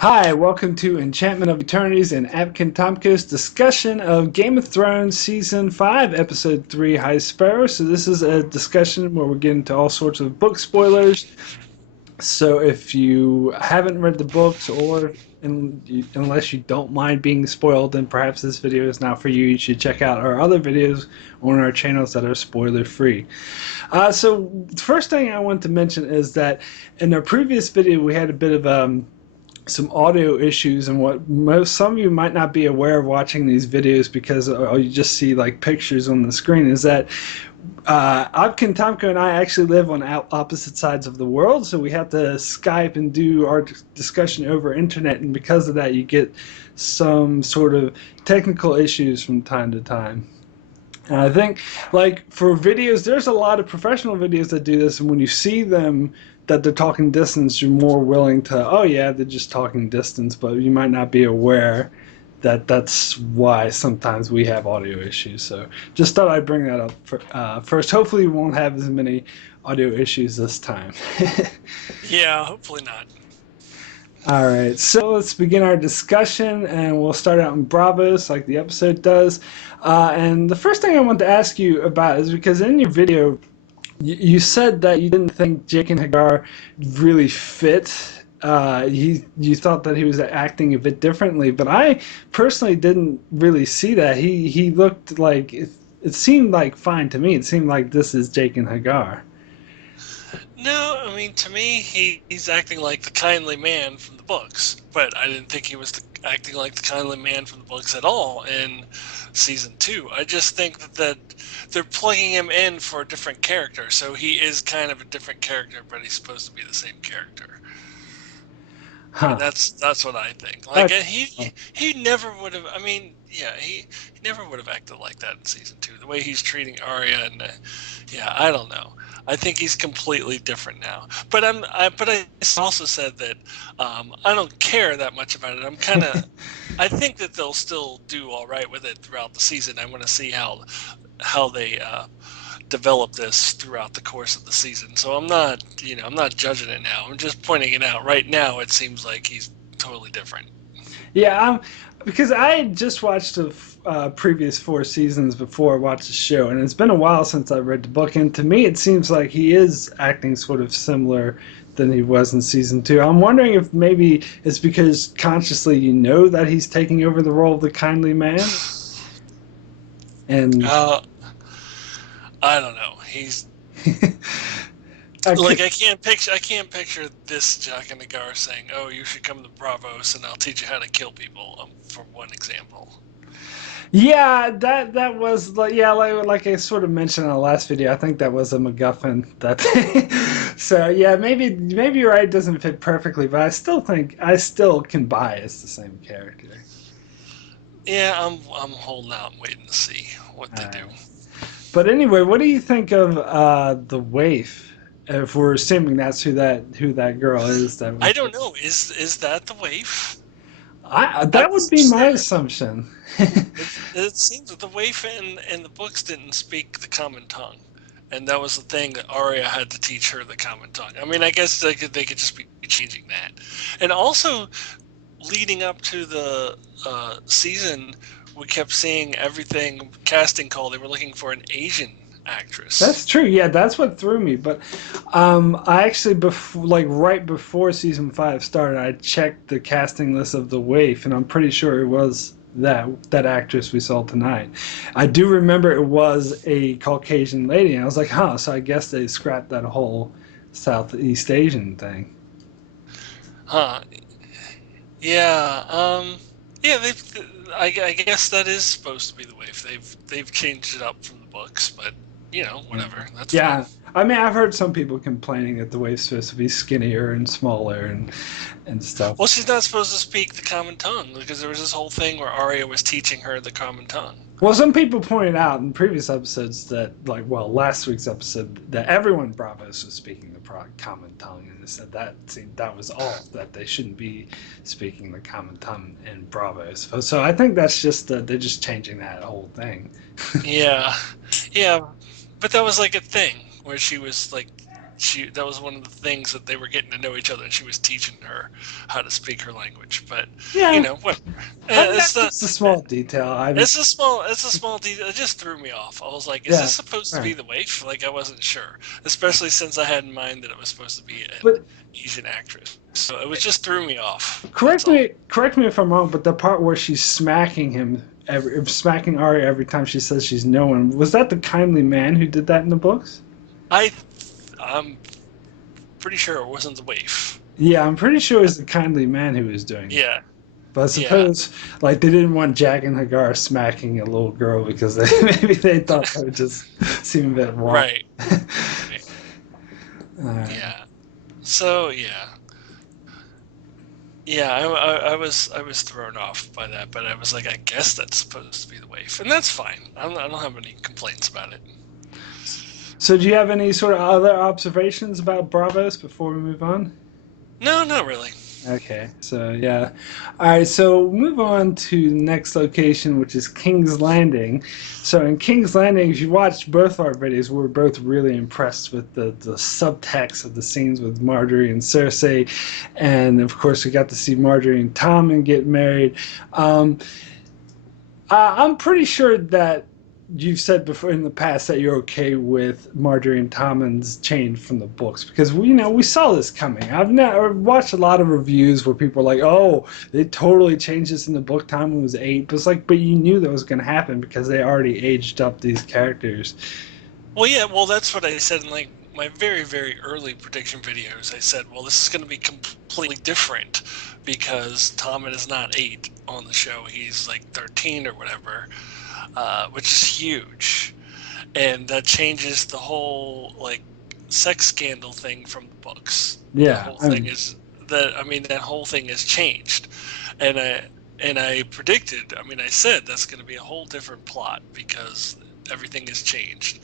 Hi, welcome to Enchantment of Eternities and Akton Tamko's discussion of Game of Thrones Season 5, Episode 3, High Sparrow. So this is a discussion where we're getting into all sorts of book spoilers. So if you haven't read the books unless you don't mind being spoiled, then perhaps this video is not for you. You should check out our other videos on our channels that are spoiler free. So the first thing I want to mention is that in our previous video we had a bit of some audio issues, and what some of you might not be aware of watching these videos because you just see like pictures on the screen is that Akton Tamko and I actually live on opposite sides of the world, so we have to Skype and do our discussion over internet, and because of that you get some sort of technical issues from time to time. And I think, like, for videos, there's a lot of professional videos that do this, and when you see them that they're talking distance, you're more willing to, oh yeah, they're just talking distance, but you might not be aware that that's why sometimes we have audio issues. So just thought I'd bring that up first. Hopefully we won't have as many audio issues this time. Yeah, hopefully not. All right, so let's begin our discussion, and we'll start out in Braavos like the episode does. And the first thing I want to ask you about is because in your video, you said that you didn't think Jake and Hagar really fit. You thought that he was acting a bit differently, but I personally didn't really see that. He looked like it seemed like fine to me. It seemed like this is Jake and Hagar. No, I mean, to me, he's acting like the kindly man from the books, but I didn't think he was acting like the kindly man from the books at all in season 2. I just think that they're plugging him in for a different character, so he is kind of a different character, but he's supposed to be the same character. Huh. And that's what I think. Like he never would have. I mean, yeah, he never would have acted like that in season 2. The way he's treating Arya, and yeah, I don't know. I think he's completely different now. But I also said that I don't care that much about it. I'm kind of. I think that they'll still do all right with it throughout the season. I want to see how they develop this throughout the course of the season. So I'm not judging it now. I'm just pointing it out. Right now, it seems like he's totally different. Yeah, because I just watched the previous 4 seasons before I watched the show, and it's been a while since I read the book. And to me, it seems like he is acting sort of similar than he was in season 2. I'm wondering if maybe it's because consciously you know that he's taking over the role of the kindly man, and I don't know. He's like I can't picture this Jack and Nagar saying, "Oh, you should come to Braavos, and I'll teach you how to kill people." For one example. Yeah, that was like I sort of mentioned in the last video. I think that was a MacGuffin. That so yeah, maybe you're right. It doesn't fit perfectly, but I still think I still can buy it's the same character. Yeah, I'm holding out, and waiting to see what they do. But anyway, what do you think of the waif? If we're assuming that's who that girl is, I don't know. Is that the waif? That would be my assumption. It seems that the waif in the books didn't speak the common tongue, and that was the thing that Arya had to teach her the common tongue. I mean, I guess they could just be changing that, and also leading up to the season, we kept seeing everything casting call. They were looking for an Asian actress. That's true. Yeah, that's what threw me. But I actually, right before season 5 started, I checked the casting list of the waif, and I'm pretty sure it was that actress we saw tonight. I do remember it was a Caucasian lady, and I was like, huh. So I guess they scrapped that whole Southeast Asian thing. Huh. Yeah. Yeah. I guess that is supposed to be the waif. They've changed it up from the books, but whatever. That's Yeah. fine. I mean, I've heard some people complaining that the waif's supposed to be skinnier and smaller and stuff. Well, she's not supposed to speak the common tongue because there was this whole thing where Arya was teaching her the common tongue. Well, some people pointed out in previous episodes that, last week's episode, that everyone in Braavos was speaking the common tongue, and they said that was off, that they shouldn't be speaking the common tongue in Braavos. So I think that's just they're just changing that whole thing. Yeah, yeah, but that was like a thing where she was like that was one of the things that they were getting to know each other, and she was teaching her how to speak her language. But Yeah, whatever. I mean It's that's not. just a small detail. I mean, It's a small detail. It just threw me off. I was like, is yeah, this supposed to be right. the waif? Like, I wasn't sure, especially since I had in mind that it was supposed to be an But Asian actress. So it was just threw me off. That's correct all. me, correct me if I'm wrong. But the part where she's smacking him, smacking Arya every time she says she's no one, was that the kindly man who did that in the books? I I'm pretty sure it wasn't the waif. Yeah, I'm pretty sure it was the kindly man who was doing it. Yeah, But I yeah. suppose, like, they didn't want Jack and Hagar smacking a little girl because maybe they thought that would just seem a bit wrong. Right. Right. Alright. Yeah. So yeah. Yeah, I was thrown off by that, but I was like, I guess that's supposed to be the waif, and that's fine. I don't have any complaints about it. So, do you have any sort of other observations about Braavos before we move on? No, not really. Okay, so yeah. All right, so move on to the next location, which is King's Landing. So in King's Landing, if you watched both our videos, we were both really impressed with the subtext of the scenes with Marjorie and Cersei. And of course, we got to see Marjorie and Tommen get married. Um, I'm pretty sure that you've said before in the past that you're okay with Marjorie and Tommen's change from the books because we saw this coming. I've watched a lot of reviews where people are like, "Oh, they totally changed this in the book. Tommen was 8," but it's like, but you knew that was going to happen because they already aged up these characters. Well, yeah, well, that's what I said in like my very, very early prediction videos. I said, well, this is going to be completely different because Tommen is not 8 on the show; he's like 13 or whatever, which is huge, and that changes the whole like sex scandal thing from the books. The Yeah, whole I thing mean, is that that whole thing has changed, and I predicted. I mean, I said that's going to be a whole different plot because everything has changed,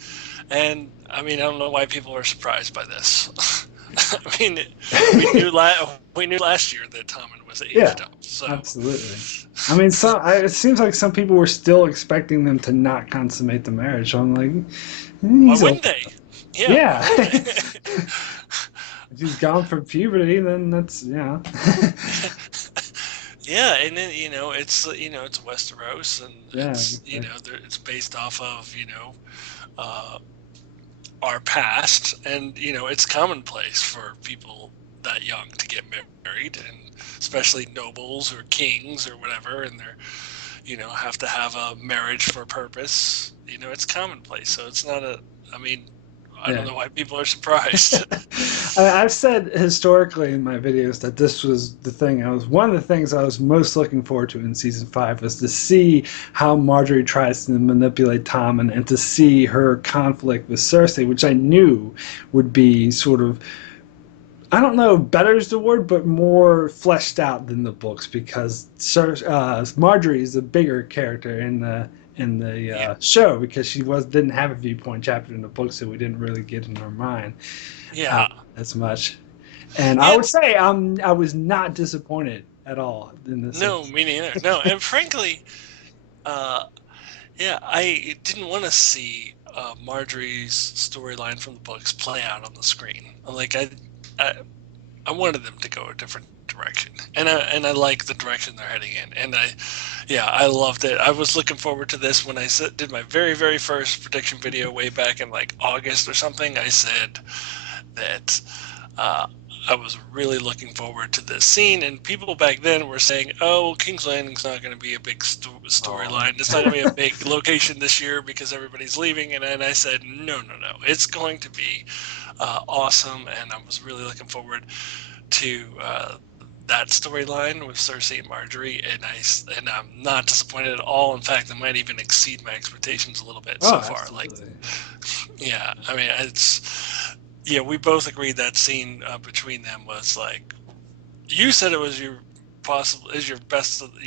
and I mean, I don't know why people are surprised by this. I mean, we knew last year that Tommen was yeah, aged up, so. absolutely. I mean, it seems like some people were still expecting them to not consummate the marriage. So I'm like, Why he's old. wouldn't they? Yeah, why Yeah. wouldn't they? If he's gone for puberty, then that's Yeah, and then it's Westeros, and yeah, it's exactly. it's based off of uh, our past, and it's commonplace for people that young to get married, and especially nobles or kings or whatever, and they're have to have a marriage for a purpose. It's commonplace, so it's not a. I mean, I don't Yeah. know why people are surprised. I've said historically in my videos that this was the thing. I was one of the things I was most looking forward to in season 5 was to see how Marjorie tries to manipulate Tom and to see her conflict with Cersei, which I knew would be sort of I don't know if better is the word, but more fleshed out than the books because Marjorie is a bigger character in the Yeah, show because she didn't have a viewpoint chapter in the book, so we didn't really get in her mind yeah, as much. And I yeah. would say I was not disappointed at all in this No, episode. me neither. No, and frankly, uh, yeah, I didn't want to see Marjorie's storyline from the books play out on the screen. Like I, I wanted them to go a different direction, and I like the direction they're heading in. And I loved it. I was looking forward to this when I did my very, very first prediction video way back in like August or something. I said that uh, I was really looking forward to this scene, and people back then were saying, "Oh, King's Landing's not going to be a big Oh, storyline. It's not going to be a big location this year because everybody's leaving." And then I said, "No, no, no! It's going to be awesome," and I was really looking forward to that storyline with Cersei and Marjorie, and I'm not disappointed at all. In fact, I might even exceed my expectations a little bit oh, so far. Like, absolutely. yeah, I mean, yeah, we both agreed that scene between them was like, you said it was your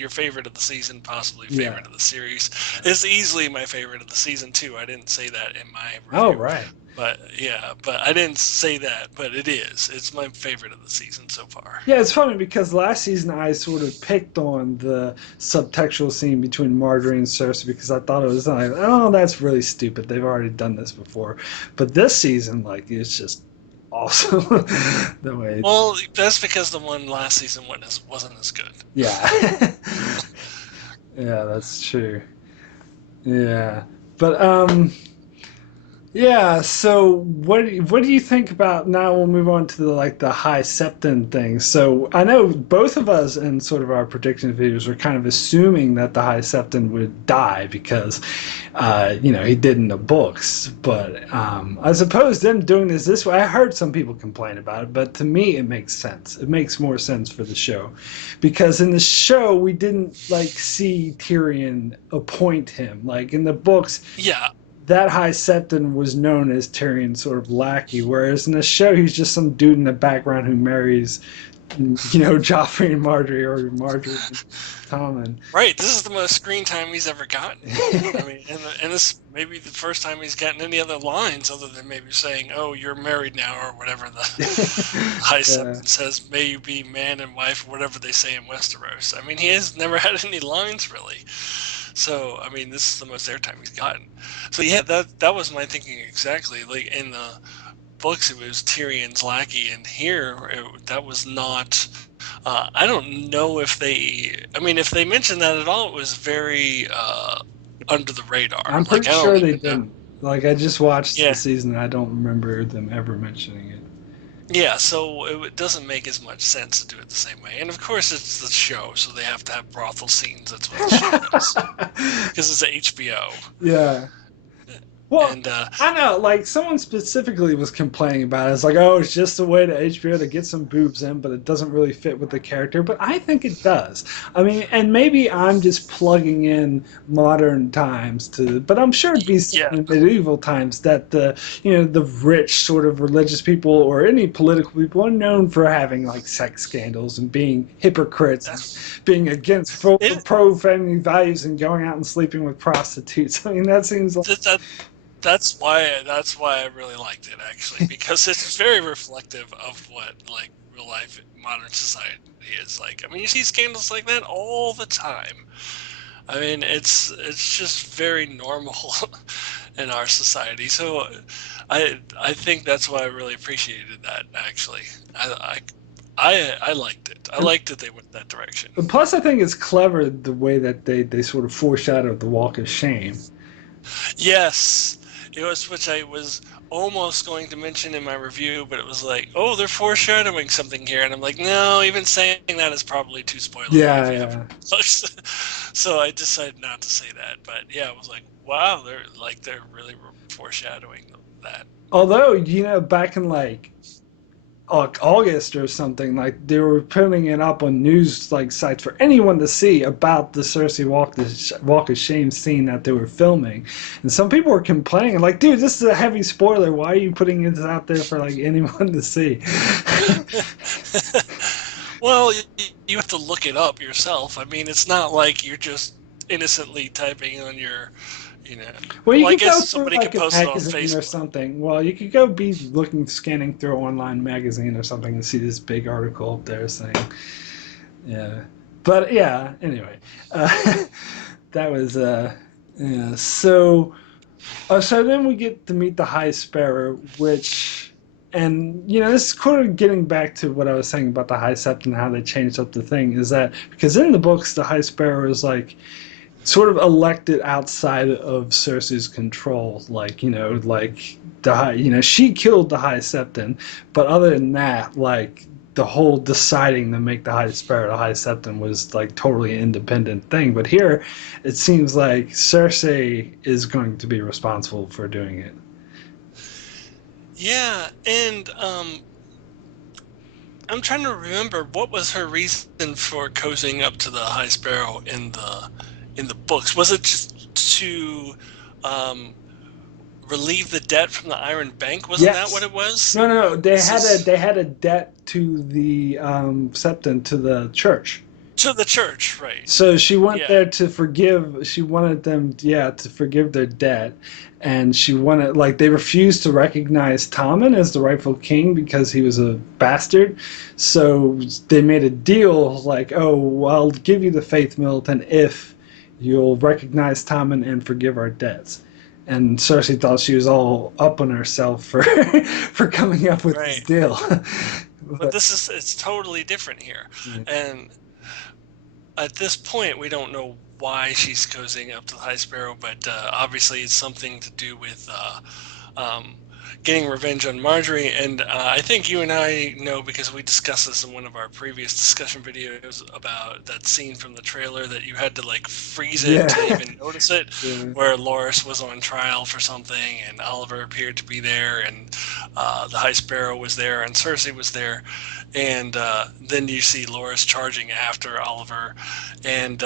favorite of the season, possibly Yeah. favorite of the series. It's easily my favorite of the season too. I didn't say that in my Oh, review, right. but yeah, but I didn't say that, but it is. It's my favorite of the season so far. Yeah, it's funny because last season I sort of picked on the subtextual scene between Marjorie and Cersei because I thought it was like, oh, that's really stupid. They've already done this before. But this season, like, it's just also the way. Well, that's because the one last season wasn't as good. Yeah. Yeah, that's true. Yeah. But yeah, so what do you think about now we'll move on to the like the high septon thing. So I know both of us in sort of our prediction videos were kind of assuming that the high septon would die because he did in the books. But I suppose them doing this way, I heard some people complain about it, but to me it makes sense. It makes more sense for the show. Because in the show we didn't like see Tyrion appoint him. Like in the books Yeah, that High Septon was known as Tyrion's sort of lackey, whereas in the show he's just some dude in the background who marries, Joffrey and Marjorie or Marjorie and Tommen. right. This is the most screen time he's ever gotten. I mean, and this may be the first time he's gotten any other lines other than maybe saying, "Oh, you're married now," or whatever the High Yeah. Septon says. May you be man and wife, or whatever they say in Westeros. I mean, he has never had any lines really. So, I mean, this is the most airtime he's gotten. So, yeah, that was my thinking exactly. Like in the books, it was Tyrion's lackey, and here that was not. I don't know if they. I mean, if they mentioned that at all, it was very under the radar. I'm Like pretty I don't sure they even know. didn't. Like I just watched the Yeah, season, and I don't remember them ever mentioning it. yeah. So it doesn't make as much sense to do it the same way. And of course, it's the show, so they have to have brothel scenes. That's what the show does because it's HBO. Yeah. Well, And I know, like someone specifically was complaining about it. It's like, oh, it's just a way to HBO to get some boobs in, but it doesn't really fit with the character. But I think it does. I mean, and maybe I'm just plugging in modern times but I'm sure it'd be set yeah, in medieval times that the rich sort of religious people or any political people are known for having like sex scandals and being hypocrites and being against it pro family values and going out and sleeping with prostitutes. I mean, that seems like. that that's why I really liked it actually because it's very reflective of what like real life modern society is like. I mean, you see scandals like that all the time. I mean, it's just very normal in our society. So I think that's why I really appreciated that actually. I liked it. I liked that they went that direction. And plus, I think it's clever the way that they sort of foreshadowed the Walk of Shame. Yes, it was, which I was almost going to mention in my review, but it was like, oh, they're foreshadowing something here, and I'm like, no, even saying that is probably too spoilery Yeah, if you yeah, haven't. So I decided not to say that, but yeah, I was like, wow, they're really foreshadowing that. although back in like August or something, like they were putting it up on news like sites for anyone to see about the Cersei Walk of Shame scene that they were filming, and some people were complaining like, "Dude, this is a heavy spoiler. Why are you putting this out there for like anyone to see?" Well, you have to look it up yourself. I mean, it's not like you're just innocently typing on your, you know. Well, you Well, I could guess go through somebody like could a post it on magazine or Facebook. something. Well, you could go be scanning through an online magazine or something and see this big article up there saying, yeah. But yeah, anyway, that was yeah. So then we get to meet the High Sparrow, which, and this is kind of getting back to what I was saying about the High Sept and how they changed up the thing. Is that because in the books the High Sparrow is like sort of elected outside of Cersei's control. Like, like the high, she killed the High Septon, but other than that, like the whole deciding to make the High Sparrow the High Septon was like totally an independent thing. But here, it seems like Cersei is going to be responsible for doing it. Yeah, and I'm trying to remember what was her reason for cozying up to the High Sparrow in the books. Was it just to um, relieve the debt from the Iron Bank? Wasn't that what Yes. it was? No, no, no. They This had a is they had a debt to the septon to the church. to the church, right? So she went Yeah. there to forgive. She wanted them, yeah, to forgive their debt, and she wanted like they refused to recognize Tommen as the rightful king because he was a bastard. So they made a deal like, oh, well, I'll give you the faith militant if you'll recognize Tommen and forgive our debts. and Cersei thought she was all up on herself for for coming up with this Right. deal. But But it's totally different here. yeah. And at this point, we don't know why she's cozying up to the High Sparrow, but obviously it's something to do with um, getting revenge on Marjorie. And I think you and I know, because we discussed this in one of our previous discussion videos about that scene from the trailer, that you had to like freeze it to Yeah. even notice it, Yeah. where Loras was on trial for something and Oliver appeared to be there, and the High Sparrow was there and Cersei was there. And then you see Loras charging after Oliver, and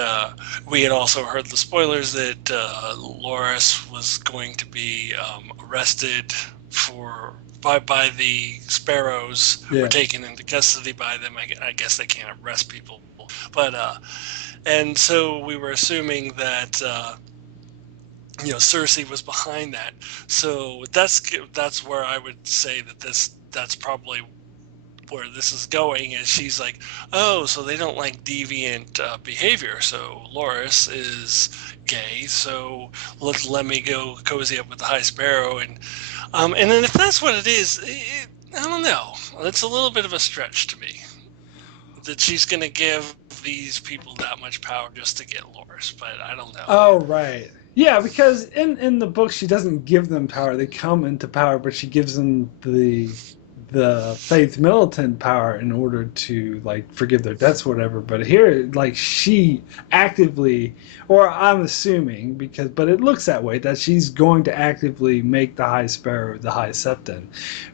we had also heard the spoilers that Loras was going to be arrested by the Sparrows, or Yeah. taken into custody by them. I guess they can't arrest people, but and so we were assuming that Cersei was behind that. So that's where I would say that that's probably where this is going. Is she's like, oh, so they don't like deviant behavior, so Loras is gay, so let me go cozy up with the High Sparrow. And then if that's what it is, I don't know, it's a little bit of a stretch to me that she's going to give these people that much power just to get Loras, but I don't know. Oh, right. Yeah, because in the book she doesn't give them power; they come into power, but she gives them the faith militant power in order to like forgive their debts, or whatever. But here, like she actively, or I'm assuming because, but it looks that way that she's going to actively make the High Sparrow the High Septon,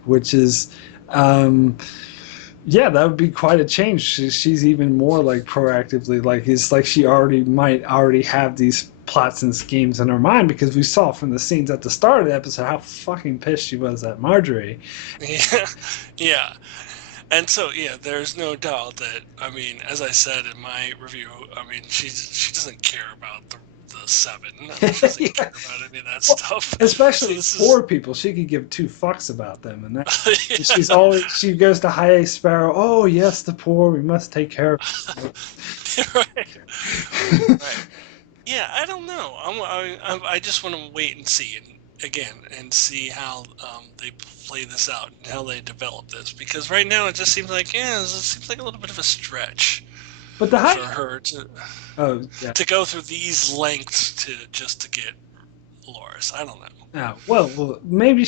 which is. Yeah, that would be quite a change. She's even more like proactively, like it's like she might already have these plots and schemes in her mind because we saw from the scenes at the start of the episode how fucking pissed she was at Marjorie. Yeah, yeah. And so, yeah, there's no doubt that, I mean, as I said in my review, I mean, she doesn't care about the seven. She doesn't Yeah. care about any of that Well, stuff. So especially this is, poor people, she could give two fucks about them, and that and she's yeah. always she goes to High Sparrow. Oh yes, the poor, we must take care of. Right, right. Yeah, I don't know. I just want to wait and see, and again, and see how they play this out and how they develop this. Because right now it just seems like, yeah, it seems like a little bit of a stretch But the for High, her oh yeah. to go through these lengths to get Loras. I don't know. Yeah, well, maybe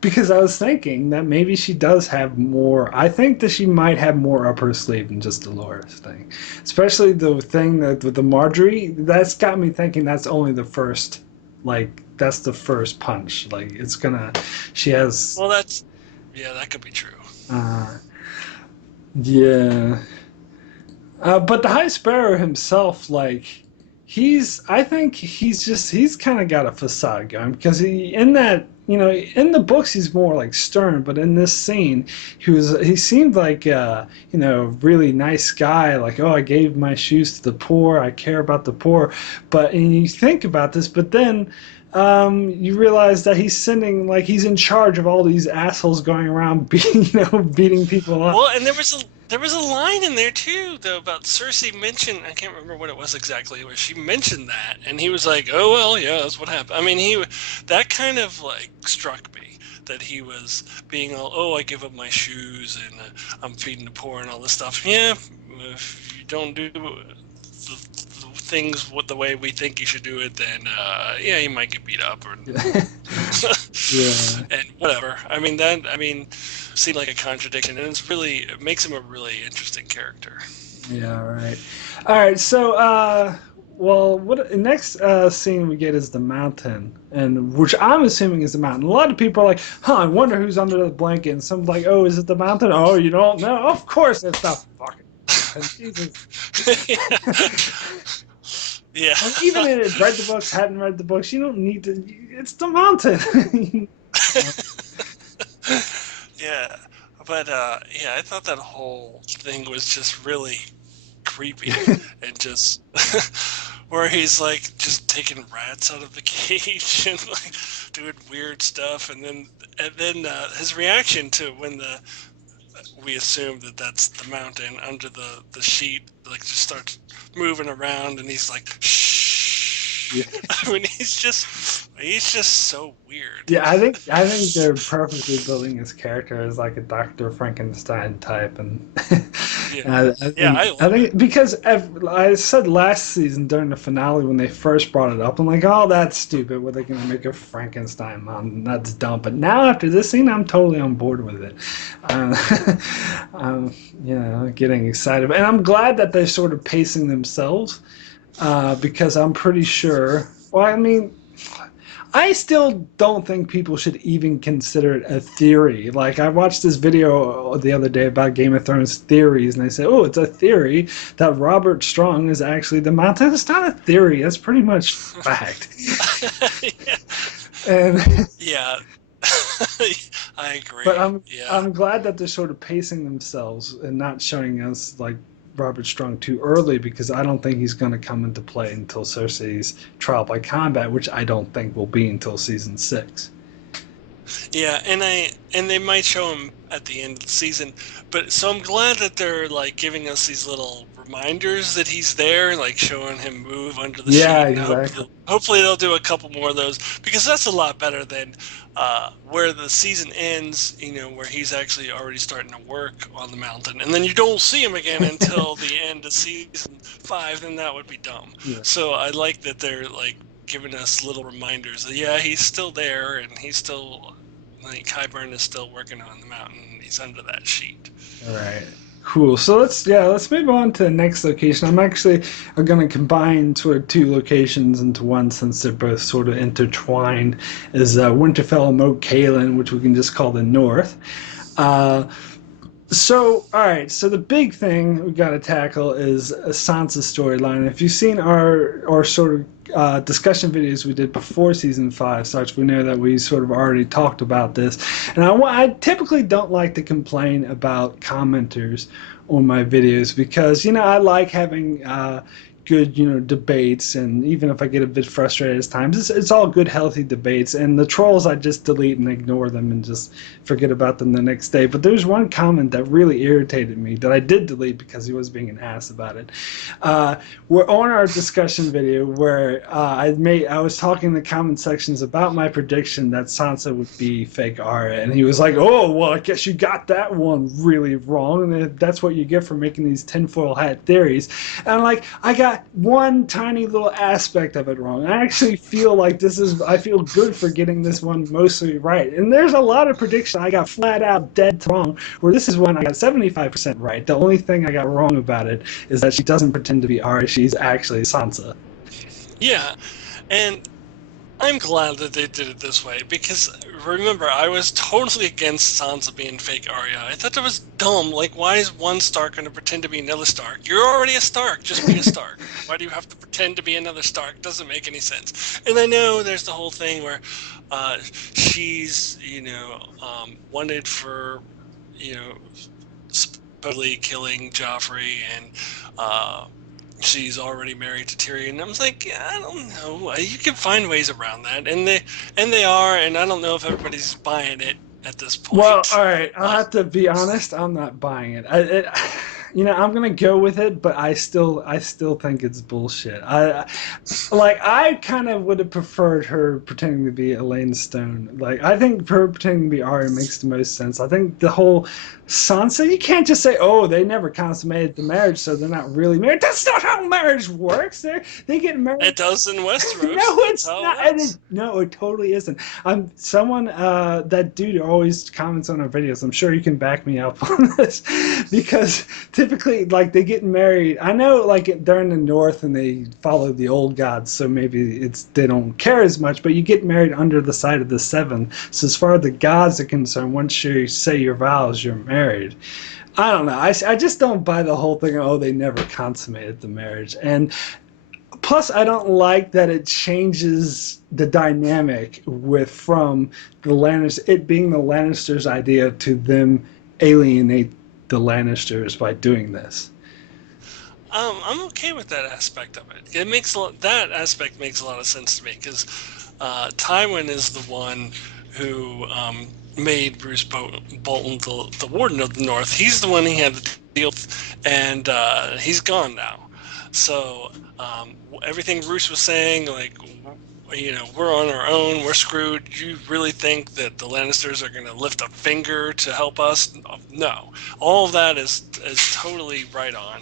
because I was thinking that maybe she does have more. I think that she might have more up her sleeve than just the Dolores thing, especially the thing that with the Marjorie. That's got me thinking that's only the first, like that's the first punch. Like it's gonna, she has, Well, yeah, that could be true. uh, yeah. But the High Sparrow himself, like I think he's kind of got a facade going because in that, in the books he's more like stern, but in this scene he seemed like really nice guy, like, oh, I gave my shoes to the poor, I care about the poor, but and you think about this, but then. You realize that he's sending, like, he's in charge of all these assholes going around beating people up. Well, and there was a line in there too, though, about Cersei mentioned. I can't remember what it was exactly, where she mentioned that, and he was like, "Oh well, yeah, that's what happened." I mean, that kind of like struck me, that he was being all, "Oh, I give up my shoes and I'm feeding the poor and all this stuff." Yeah, if you don't do the things the way we think you should do it, then yeah, you might get beat up or Yeah. and whatever. I mean, seemed like a contradiction, and it makes him a really interesting character. Yeah, right. All right, so well, what next scene we get is the mountain, and which I'm assuming is the mountain. A lot of people are like, "Huh, I wonder who's under the blanket." And some like, "Oh, is it the mountain?" Oh, you don't know? Of course, it's the fucking mountain. Jesus. Yeah. And even if it read the books, hadn't read the books, you don't need to. It's the mountain. Yeah. But yeah, I thought that whole thing was just really creepy, and just where he's like just taking rats out of the cage and like doing weird stuff, and then his reaction to when we assume that that's the mountain under the sheet, like just starts moving around, and he's like, shh, Yeah. I mean, he's just so weird. Yeah, I think they're perfectly building his character as like a Dr. Frankenstein type, and, Yeah, and I yeah, think I I love it. think because I said last season during the finale when they first brought it up, I'm like, oh, that's stupid. What are they gonna make a Frankenstein mom? That's dumb. But now after this scene, I'm totally on board with it. Uh, getting excited, and I'm glad that they're sort of pacing themselves because I'm pretty sure. Well, I mean, I still don't think people should even consider it a theory. Like, I watched this video the other day about Game of Thrones theories, and they say, oh, it's a theory that Robert Strong is actually the Mountain. It's not a theory, that's pretty much fact. Yeah. And Yeah. I agree. but I'm Yeah. I'm glad that they're sort of pacing themselves and not showing us like Robert Strong too early because I don't think he's going to come into play until Cersei's trial by combat, which I don't think will be until season 6. Yeah, and they might show him at the end of the season, but so I'm glad that they're like giving us these little reminders that he's there, like showing him move under the Yeah, sheet, and exactly. hopefully they'll do a couple more of those because that's a lot better than where the season ends, where he's actually already starting to work on the mountain, and then you don't see him again until the end of season 5. Then that would be dumb. Yeah. So I like that they're like giving us little reminders that yeah, he's still there and he's still like Qyburn is still working on the mountain. He's under that sheet. All right. Cool. So let's move on to the next location. I'm going to combine sort of two locations into one since they're both sort of intertwined. Is Winterfell and Moat Cailin, which we can just call the North. Uh, So, all right. So the big thing we got to tackle is a Sansa storyline. If you've seen our sort of discussion videos we did before season 5 starts, we know that we sort of already talked about this. And I typically don't like to complain about commenters on my videos because I like having good debates, and even if I get a bit frustrated at times, it's all good healthy debates, and the trolls I just delete and ignore them and just forget about them the next day. But there's one comment that really irritated me that I did delete because he was being an ass about it. We're on our discussion video where I was talking in the comment sections about my prediction that Sansa would be fake Arya, and he was like, oh well, I guess you got that one really wrong, and that's what you get for making these tinfoil hat theories. And I'm like, I got one tiny little aspect of it wrong. I actually feel like I feel good for getting this one mostly right. And there's a lot of predictions I got flat out dead wrong, where this is one I got 75% right. The only thing I got wrong about it is that she doesn't pretend to be Arya. She's actually Sansa. Yeah, and I'm glad that they did it this way because remember, I was totally against Sansa being fake Arya. I thought that was dumb. Like, why is one Stark going to pretend to be another Stark? You're already a Stark. Just be a Stark. Why do you have to pretend to be another Stark? Doesn't make any sense. And I know there's the whole thing where she's, wanted for, supposedly killing Joffrey and. She's already married to Tyrion. And I was like, yeah, I don't know. You can find ways around that, and they are. And I don't know if everybody's buying it at this Well, point. all right. I'll have to be honest. I'm not buying it. I'm gonna go with it, but I still think it's bullshit. I kind of would have preferred her pretending to be Elaine Stone. Like, I think her pretending to be Arya makes the most sense. I think the whole Sansa, you can't just say, "Oh, they never consummated the marriage, so they're not really married." That's not how marriage works. They get married. It does in Westeros. No, That's it's how not. it works. No, it totally isn't. Someone that dude always comments on our videos. I'm sure you can back me up on this because typically, like, they get married. I know, like, they're in the North and they follow the old gods, so maybe they don't care as much. But you get married under the side of the Seven. So as far as the gods are concerned, once you say your vows, you're married. I don't know. I just don't buy the whole thing. Oh, they never consummated the marriage. And plus, I don't like that it changes the dynamic from the Lannisters, it being the Lannisters' idea to them alienate the Lannisters by doing this. I'm okay with that aspect of it. That aspect makes a lot of sense to me because Tywin is the one who made Bruce Bolton the Warden of the North. He's the one he had the deal with, and he's gone now. So everything Roose was saying, like, we're on our own, we're screwed. You really think that the Lannisters are going to lift a finger to help us? No. All of that is totally right on.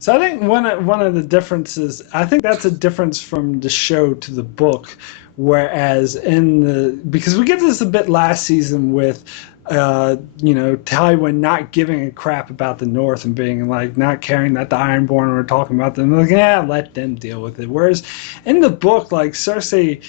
So I think one of the differences, I think that's a difference from the show to the book, whereas because we get this a bit last season with Tywin not giving a crap about the North and being like not caring that the Ironborn were talking about them, like yeah, let them deal with it. Whereas in the book, like Cersei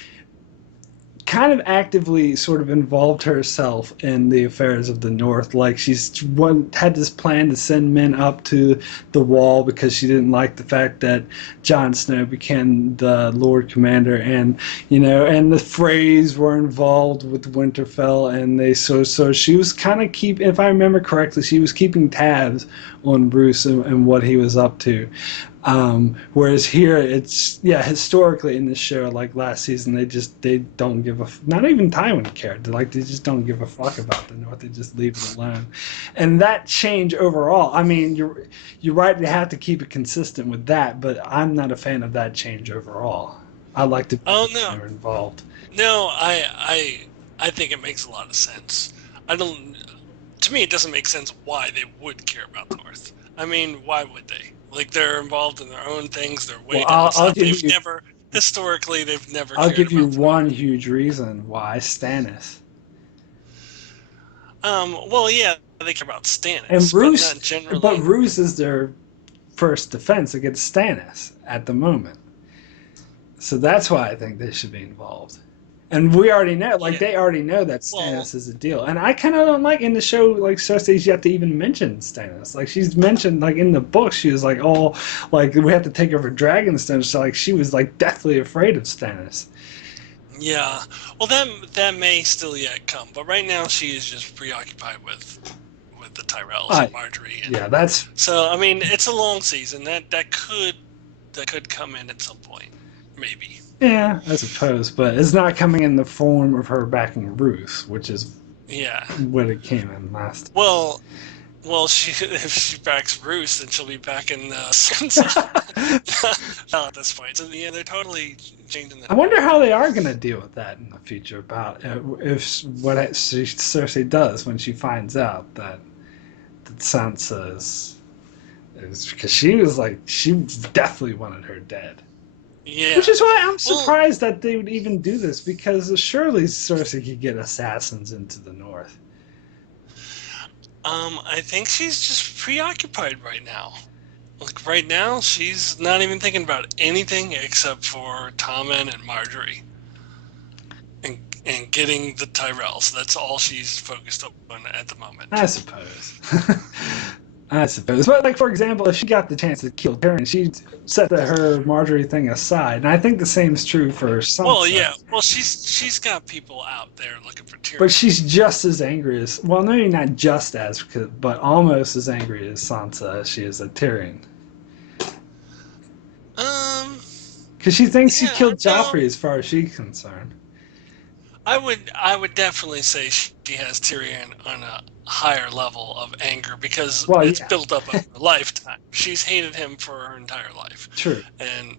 kind of actively sort of involved herself in the affairs of the North. Like had this plan to send men up to the Wall because she didn't like the fact that Jon Snow became the Lord Commander, and and the Freys were involved with Winterfell, and so she was kind of if I remember correctly, she was keeping tabs on Bruce and what he was up to. Whereas here, it's historically in this show, like last season, they don't give not even Tywin cared. They just don't give a fuck about the North. They just leave it alone, and that change overall. I mean, you're right. They have to keep it consistent with that, but I'm not a fan of that change overall. I like to be more involved. No, I think it makes a lot of sense. I don't. To me, it doesn't make sense why they would care about the North. I mean, why would they? Like, they're involved in their own things. They're way down south. Historically, they've never. I'll give you one huge reason why: Stannis. Well, yeah, they care about Stannis, and Roose, but not generally. But Roose is their first defense against Stannis at the moment, so that's why I think they should be involved. And we already know, they already know that Stannis is a deal. And I kind of don't like in the show, like Cersei's yet to even mention Stannis. Like she's mentioned, like in the book, she was like, oh, like we have to take her for Dragonstone. So like she was like deathly afraid of Stannis. Yeah, well, that may still yet come, but right now she is just preoccupied with the Tyrells and Marjorie. And that's so. I mean, it's a long season. That could come in at some point, maybe. Yeah, I suppose, but it's not coming in the form of her backing Roose, which is what it came in last. Well, if she backs Roose, then she'll be backing Sansa. At this point, so yeah, they're totally changing that. I wonder how they are going to deal with that in the future. About if what Cersei does when she finds out that Sansa is because she was like she definitely wanted her dead. Yeah. Which is why I'm surprised that they would even do this, because surely Cersei could get assassins into the North. I think she's just preoccupied right now. Like right now, she's not even thinking about anything except for Tommen and Marjorie. And getting the Tyrells. That's all she's focused on at the moment. I suppose. But like for example, if she got the chance to kill Tyrion, she'd set her Marjorie thing aside, and I think the same is true for Sansa. Well, yeah. Well, she's got people out there looking for Tyrion. But she's just as angry as maybe not just as, but almost as angry as Sansa as she is at Tyrion. Because she thinks he killed Joffrey, as far as she's concerned. I would definitely say she has Tyrion on a higher level of anger because it's built up over a lifetime. She's hated him for her entire life. True. And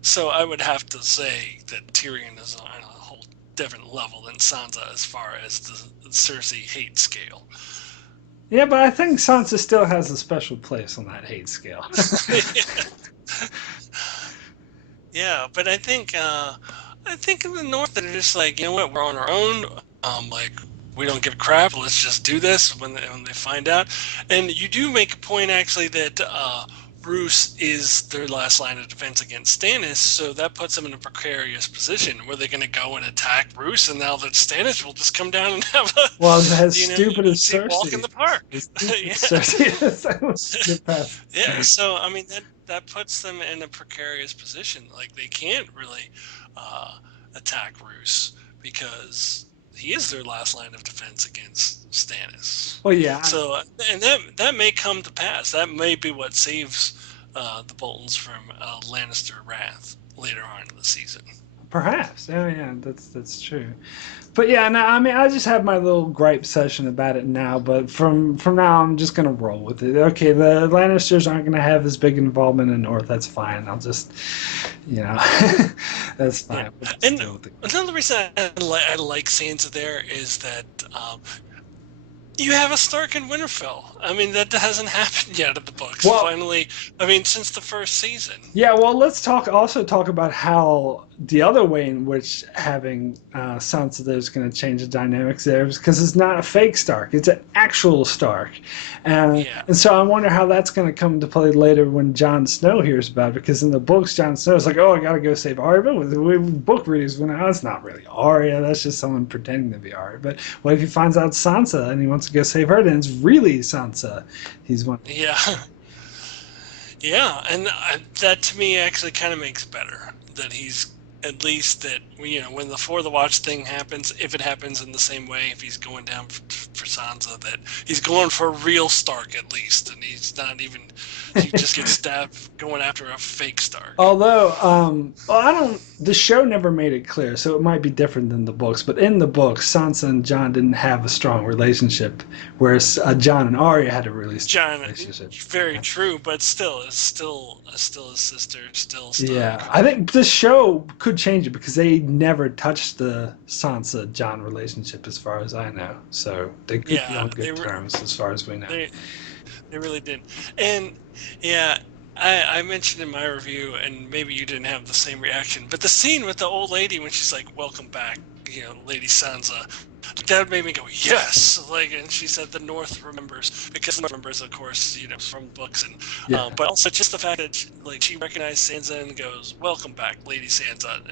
so I would have to say that Tyrion is on a whole different level than Sansa as far as the Cersei hate scale. Yeah, but I think Sansa still has a special place on that hate scale. Yeah, but I think in the North they're just like, you know what, we're on our own. Like we don't give a crap. Let's just do this when they find out. And you do make a point actually that Roose is their last line of defense against Stannis, so that puts them in a precarious position. Were they going to go and attack Roose, and now that Stannis will just come down and have a stupid as Cersei walk in the park? Yeah, so I mean that puts them in a precarious position. Like they can't really attack Roose because he is their last line of defense against Stannis. Well, yeah. So, and that may come to pass. That may be what saves the Boltons from Lannister wrath later on in the season. Perhaps. Oh, yeah, that's true. But yeah, no, I mean, I just have my little gripe session about it now. But from now, I'm just gonna roll with it. Okay, the Lannisters aren't gonna have this big involvement in the North. That's fine. I'll just, you know, that's Yeah, fine. But and still, another reason I like Sansa there is that you have a Stark in Winterfell. I mean, that hasn't happened yet in the books. well, Finally, I mean, since the first season. yeah, well, let's talk about how the other way in which having Sansa there is going to change the dynamics there, because it's not a fake Stark; it's an actual Stark, Yeah. and so I wonder how that's going to come into play later when Jon Snow hears about it. Because in the books, Jon Snow is like, "Oh, I got to go save Arya," but with book readers, when it's not really Arya; that's just someone pretending to be Arya. But what if he finds out Sansa and he wants to go save her? Then it's really Sansa. He's one. Yeah. Yeah, and that to me actually kind of makes it better that he's at least that when the For the Watch thing happens, if it happens in the same way, if he's going down for Sansa, that he's going for a real Stark at least, and he's not even he just gets stabbed going after a fake Stark. Although, well, I don't. The show never made it clear, so it might be different than the books. But in the books, Sansa and Jon didn't have a strong relationship, whereas Jon and Arya had a really strong Jon, relationship. very true, but still, it's still his sister, still Stark. Yeah, I think the show could change it because they never touched the Sansa Jon relationship, as far as I know. So they could be on good terms, as far as we know. They really did. And yeah, I mentioned in my review, and maybe you didn't have the same reaction, but the scene with the old lady when she's like, "Welcome back, Lady Sansa," that made me go, "Yes!" Like, and she said, "The North remembers," because the North remembers, of course, from books, and Yeah. but also just the fact that she recognized Sansa and goes, "Welcome back, Lady Sansa,"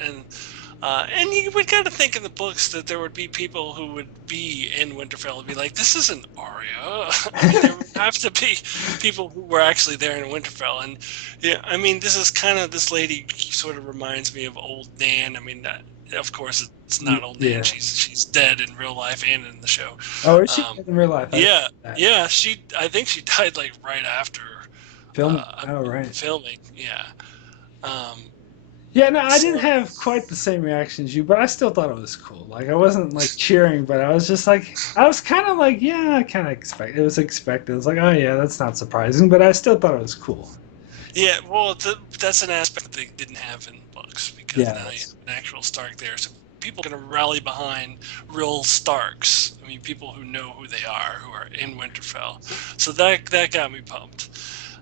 and you would kind of think in the books that there would be people who would be in Winterfell and be like, "This isn't Arya." I mean, there would have to be people who were actually there in Winterfell, and yeah, I mean, this lady sort of reminds me of old Nan. I mean, of course, it's not old Nan. Yeah. She's dead in real life and in the show. Oh, is she in real life? Yeah, yeah. I think she died like right after Filming. Oh, right. filming. Yeah. Yeah, no, I didn't have quite the same reaction as you, but I still thought it was cool. Like, I wasn't like cheering, but I was just like, I was kind of like, yeah, I kind of expect. It was expected. It was like, oh yeah, that's not surprising, but I still thought it was cool. Yeah, well, that's an aspect they didn't have in books because now you have an actual Stark there, so people are going to rally behind real Starks. I mean, people who know who they are, who are in Winterfell. So that got me pumped.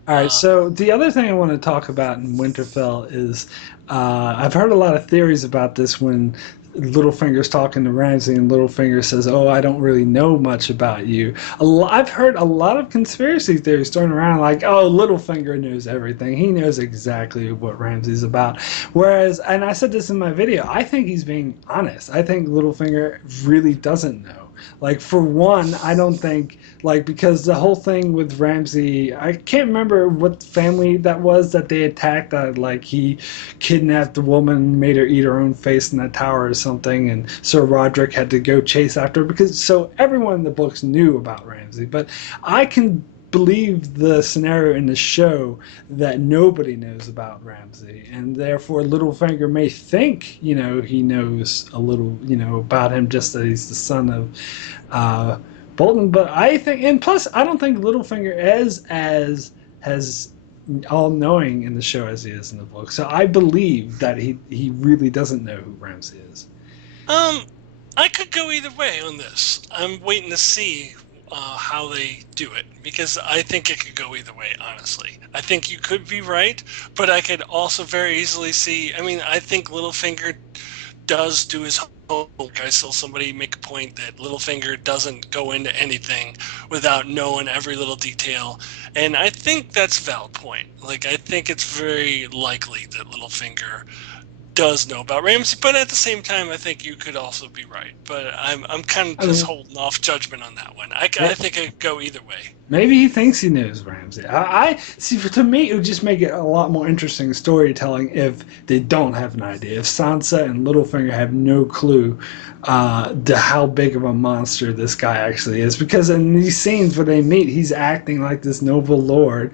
All right, so the other thing I want to talk about in Winterfell is I've heard a lot of theories about this when Littlefinger's talking to Ramsay and Littlefinger says, "Oh, I don't really know much about you." I've heard a lot of conspiracy theories thrown around like, "Oh, Littlefinger knows everything. He knows exactly what Ramsay's about." Whereas, and I said this in my video, I think he's being honest. I think Littlefinger really doesn't know. Like, for one, I don't think, like, because the whole thing with Ramsay, I can't remember what family that was that they attacked. Like, he kidnapped the woman, made her eat her own face in that tower or something, and Sir Roderick had to go chase after her because so everyone in the books knew about Ramsay. But I can believe the scenario in the show that nobody knows about Ramsay, and therefore Littlefinger may think, he knows a little, about him, just that he's the son of Bolton. But I think, and plus, I don't think Littlefinger is as all-knowing in the show as he is in the book. So I believe that he really doesn't know who Ramsay is. I could go either way on this. I'm waiting to see how they do it, because I think it could go either way, honestly. I think you could be right, but I could also very easily see, I mean, I think Littlefinger does do his homework. I saw somebody make a point that Littlefinger doesn't go into anything without knowing every little detail, and I think that's a valid point. Like, I think it's very likely that Littlefinger does know about Ramsay, but at the same time, I think you could also be right. But I'm kind of just holding off judgment on that one. I think it could go either way. Maybe he thinks he knows Ramsay. I see. To me, it would just make it a lot more interesting storytelling if they don't have an idea. If Sansa and Littlefinger have no clue to how big of a monster this guy actually is, because in these scenes where they meet, he's acting like this noble lord.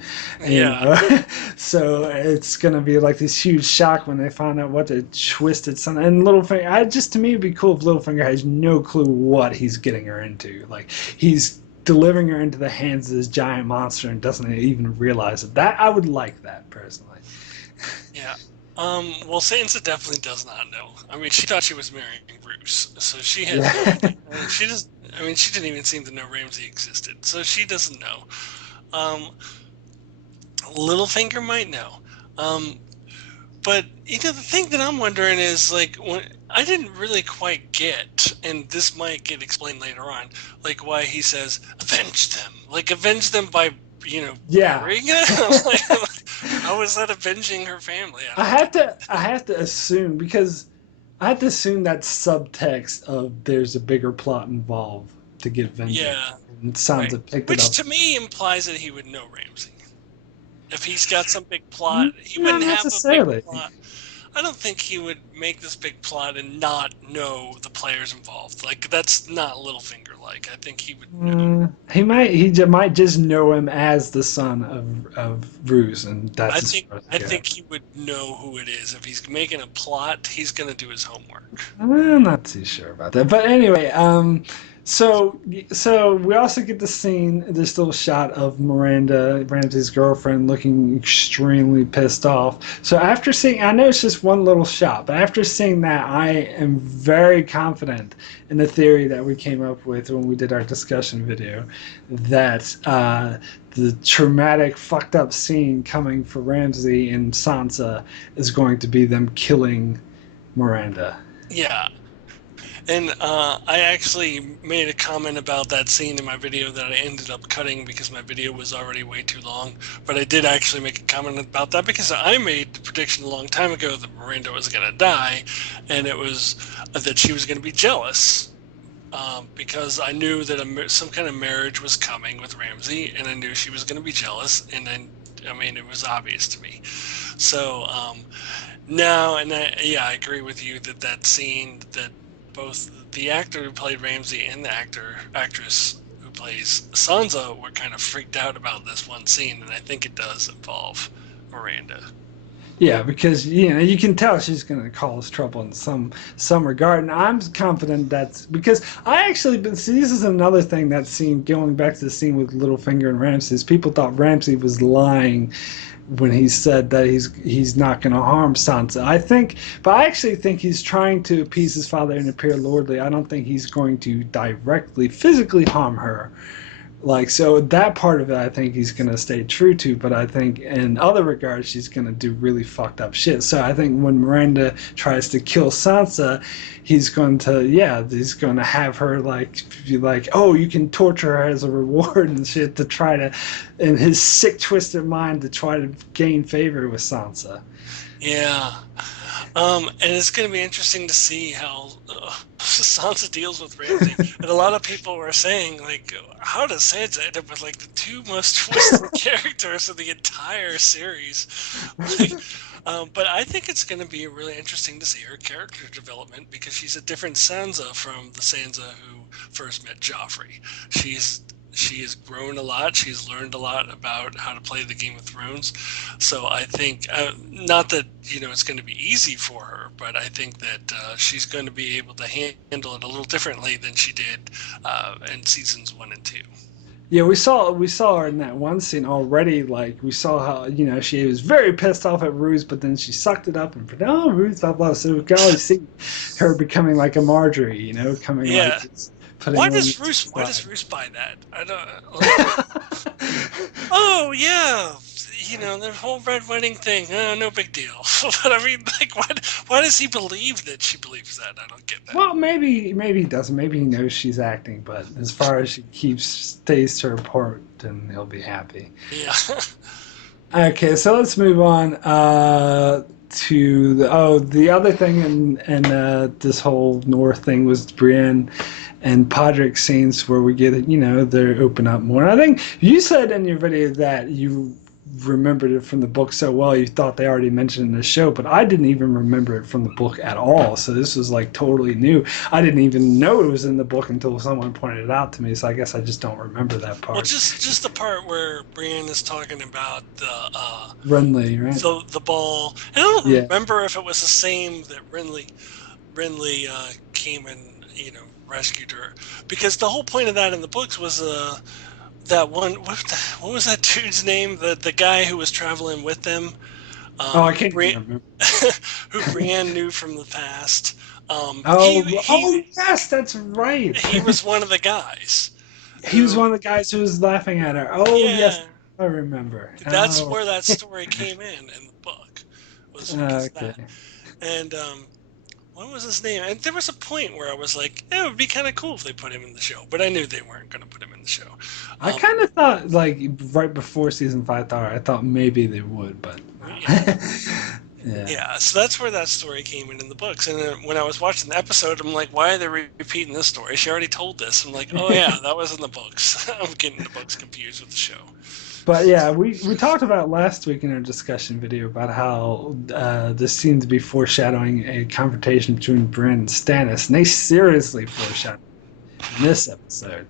So it's gonna be like this huge shock when they find out what such a twisted son. And Littlefinger, to me, it'd be cool if Littlefinger has no clue what he's getting her into. Like, he's delivering her into the hands of this giant monster and doesn't even realize it. That I would like that personally. Yeah. Well, Sansa definitely does not know. I mean, she thought she was marrying Roose, so she had no idea. She just, I mean, she didn't even seem to know Ramsay existed, so she doesn't know. Littlefinger might know. But the thing that I'm wondering is like, when I didn't really quite get, and this might get explained later on, like why he says avenge them, like avenge them by marrying them. Like, how is that avenging her family? I have to assume because I have to assume that subtext of there's a bigger plot involved to get vengeance. Yeah, And Sansa picked it which up. to me implies that he would know Ramsay. If he's got some big plot, he Not wouldn't have a necessarily. big plot. I don't think he would make this big plot and not know the players involved. Like, that's not Littlefinger-like. I think he would know. He might just know him as the son of Roose, and that's I think he would know who it is. If he's making a plot, he's gonna do his homework. I'm not too sure about that, but anyway, so we also get this little shot of Miranda, Ramsay's girlfriend, looking extremely pissed off. So after seeing, I know it's just one little shot, but after seeing that, I am very confident in the theory that we came up with when we did our discussion video, that the traumatic, fucked up scene coming for Ramsay and Sansa is going to be them killing Miranda. Yeah. And I actually made a comment about that scene in my video that I ended up cutting because my video was already way too long. But I did actually make a comment about that because I made the prediction a long time ago that Miranda was going to die, and it was that she was going to be jealous because I knew that some kind of marriage was coming with Ramsay, and I knew she was going to be jealous, and I mean, it was obvious to me. So now, and I agree with you that scene that both the actor who played Ramsay and the actress who plays Sansa were kind of freaked out about this one scene, and I think it does involve Miranda. Yeah, because you can tell she's going to cause trouble in some regard, and I'm confident that's because I actually see this is another thing, that scene, going back to the scene with Littlefinger and Ramsay, is people thought Ramsay was lying when he said that he's not going to harm Sansa. But I actually think he's trying to appease his father and appear lordly. I don't think he's going to directly, physically harm her. Like, so that part of it, I think he's going to stay true to, but I think in other regards, she's going to do really fucked up shit. So I think when Miranda tries to kill Sansa, he's going to have her be like, oh, you can torture her as a reward and shit to try to, in his sick, twisted mind, to try to gain favor with Sansa. Yeah. And it's going to be interesting to see how Sansa deals with Ramsay. And a lot of people were saying, like, how does Sansa end up with, like, the two most twisted characters of the entire series? Like, but I think it's going to be really interesting to see her character development because she's a different Sansa from the Sansa who first met Joffrey. She has grown a lot. She's learned a lot about how to play the Game of Thrones. So I think, not that it's going to be easy for her, but I think that she's going to be able to handle it a little differently than she did in seasons 1 and 2. Yeah, we saw her in that one scene already. Like, we saw how she was very pissed off at Roose, but then she sucked it up and Roose, blah blah. So we can always see her becoming like a Marjorie, coming like. Why does Roose buy that? I don't. Oh yeah, the whole red wedding thing. No big deal. But I mean, like, why does he believe that she believes that? I don't get that. Well, maybe he doesn't. Maybe he knows she's acting. But as far as she stays to her part, then he'll be happy. Yeah. Okay, so let's move on to the other thing in this whole North thing was Brienne and Podrick scenes where we get they open up more. And I think you said in your video that you remembered it from the book so well. You thought they already mentioned it in the show, but I didn't even remember it from the book at all. So this was like totally new. I didn't even know it was in the book until someone pointed it out to me. So I guess I just don't remember that part. Well, just the part where Brienne is talking about Renly, right? the ball. I don't Yeah. remember if it was the same that Renly came and rescued her, because the whole point of that in the books was that one. What was that dude's name? The guy who was traveling with them. Oh, I can't even remember. Who Brienne knew from the past. Oh, yes, that's right. He was one of the guys. He was one of the guys who was laughing at her. Oh, yes, Yeah, I remember. that's where that story came in the book. Was because of Okay. that. And what was his name? And there was a point where I was like, it would be kind of cool if they put him in the show, but I knew they weren't going to put him in the show. I kind of thought, like, right before season 5, I thought maybe they would, but no. Yeah, so that's where that story came in the books. And then when I was watching the episode, I'm like, why are they repeating this story? She already told this. I'm like, oh yeah, that was in the books. I'm getting the books confused with the show. But yeah, we talked about last week in our discussion video about how this seemed to be foreshadowing a confrontation between Brienne and Stannis, and they seriously foreshadowed in this episode.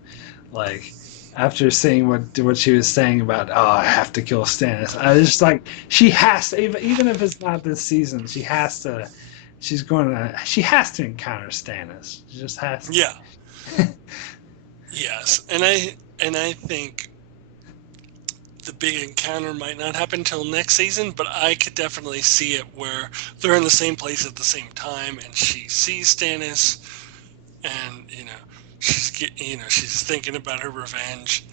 Like, after seeing what she was saying about, oh, I have to kill Stannis, I was just like, she has to, even if it's not this season, she has to encounter Stannis. She just has to. Yeah. Yes, and I think the big encounter might not happen until next season, but I could definitely see it where they're in the same place at the same time, and she sees Stannis, and she's thinking about her revenge,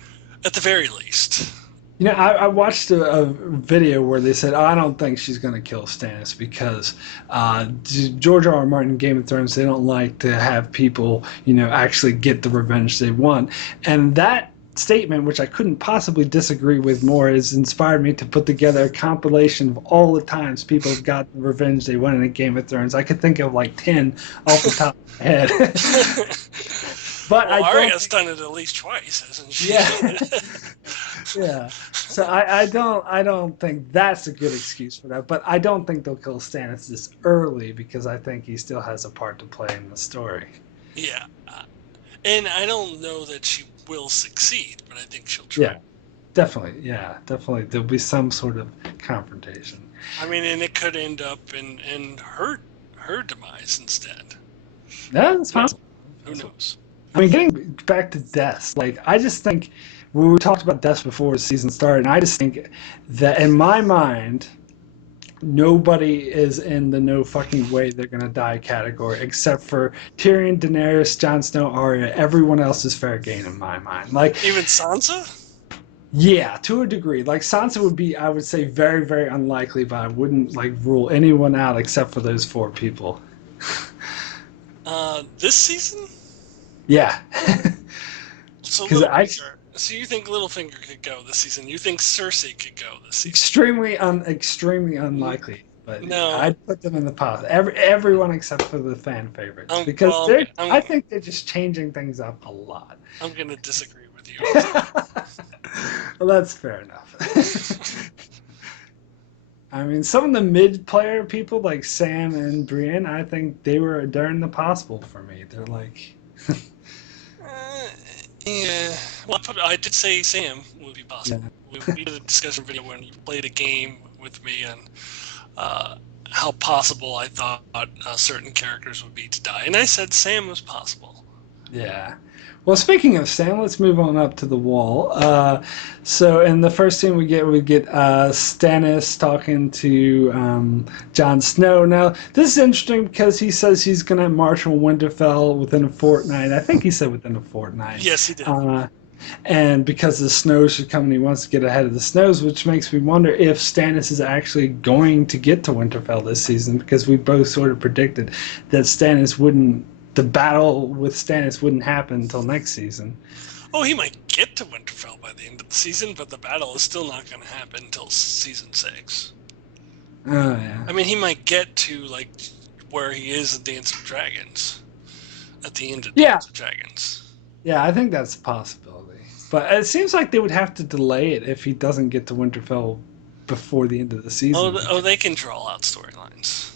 at the very least. You know, I watched a video where they said, oh, I don't think she's going to kill Stannis because George R. R. Martin, Game of Thrones, they don't like to have people, actually get the revenge they want. And that statement, which I couldn't possibly disagree with more, has inspired me to put together a compilation of all the times people have got the revenge they wanted in Game of Thrones. I could think of like 10 off the top of my head. But Arya's done it at least twice, hasn't she? Yeah. Yeah. So I don't think that's a good excuse for that. But I don't think they'll kill Stannis this early because I think he still has a part to play in the story. Yeah. And I don't know that she will succeed, but I think she'll try. Yeah. Definitely. Yeah. Definitely. There'll be some sort of confrontation. I mean, and it could end up in her demise instead. Yeah, that's possible. Who knows? I mean, getting back to deaths, like, I just think we talked about deaths before the season started, and I just think that in my mind, nobody is in the no fucking way they're gonna die category except for Tyrion, Daenerys, Jon Snow, Arya. Everyone else is fair game in my mind. Like, even Sansa? Yeah, to a degree. Like, Sansa would be, I would say, very, very unlikely, but I wouldn't like rule anyone out except for those 4 people. This season? Yeah. So you think Littlefinger could go this season? You think Cersei could go this season? Extremely unlikely. But no, I'd put them in the pile. Everyone except for the fan favorites, because I think they're just changing things up a lot. I'm going to disagree with you. Well, that's fair enough. I mean, some of the mid-player people like Sam and Brienne, I think they're in the possible for me. They're like. Yeah. Well, I did say Sam would be possible. Yeah. We did a discussion video when you played a game with me on how possible I thought certain characters would be to die, and I said Sam was possible. Yeah. Well, speaking of Sam, let's move on up to the wall. So in the first scene we get Stannis talking to Jon Snow. Now, this is interesting because he says he's going to march on Winterfell within a fortnight. I think he said within a fortnight. Yes, he did. And because the snows should come and he wants to get ahead of the snows, which makes me wonder if Stannis is actually going to get to Winterfell this season, because we both sort of predicted that the battle with Stannis wouldn't happen until next season. Oh, he might get to Winterfell by the end of the season, but the battle is still not going to happen until season 6. Oh, yeah. I mean, he might get to, like, where he is at Dance of Dragons. At the end of Dance of Dragons. Yeah, I think that's a possibility. But it seems like they would have to delay it if he doesn't get to Winterfell before the end of the season. They can draw out storylines.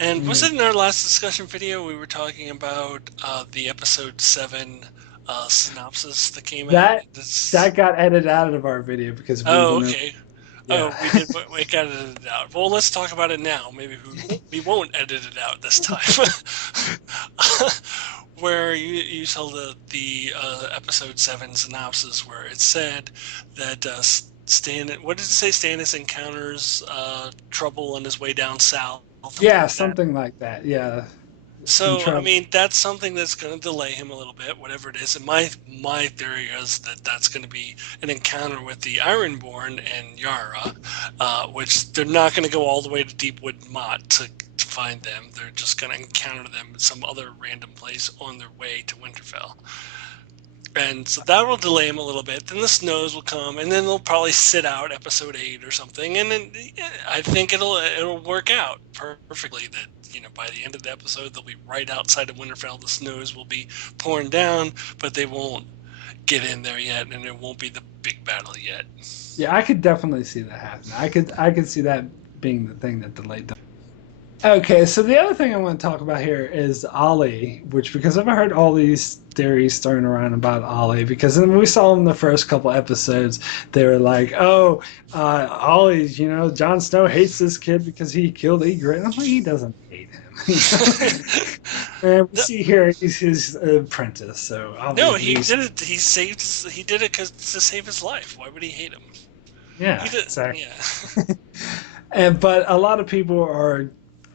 And was it in our last discussion video we were talking about the episode 7 synopsis that came out? That got edited out of our video because we went okay. Yeah. We did. We got it edited out. Well, let's talk about it now. Maybe we won't edit it out this time. Where you saw the episode 7 synopsis where it said that what did it say? Stannis encounters trouble on his way down south. Yeah, something like that. Yeah. So, I mean, that's something that's going to delay him a little bit, whatever it is. And my theory is that that's going to be an encounter with the Ironborn and Yara, which they're not going to go all the way to Deepwood Mott to find them. They're just going to encounter them in some other random place on their way to Winterfell. And so that will delay him a little bit. Then the snows will come, and then they'll probably sit out episode 8 or something. And then I think it'll work out perfectly that, by the end of the episode, they'll be right outside of Winterfell. The snows will be pouring down, but they won't get in there yet, and it won't be the big battle yet. Yeah, I could definitely see that happening. I could see that being the thing that delayed them. Okay, so the other thing I want to talk about here is Ollie, because I've heard all these theories thrown around about Ollie, because when we saw him in the first couple episodes, they were like, Ollie, Jon Snow hates this kid because he killed Ygritte. I'm like, he doesn't hate him. And we see here he's his apprentice, so no, he did it. He did it to save his life. Why would he hate him? Yeah, exactly. Yeah. But a lot of people are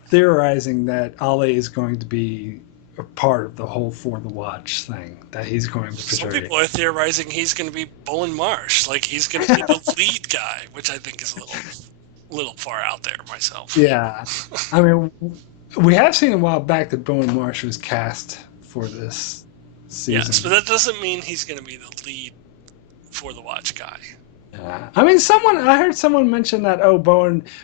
theorizing that Ollie is going to be a part of the whole For the Watch thing, that he's going to portray. Some people are theorizing he's going to be Bowen Marsh, like he's going to be the lead guy, which I think is a little far out there myself. Yeah. I mean, we have seen a while back that Bowen Marsh was cast for this season. Yes, but that doesn't mean he's going to be the lead For the Watch guy. Yeah. I mean, I heard someone mention that,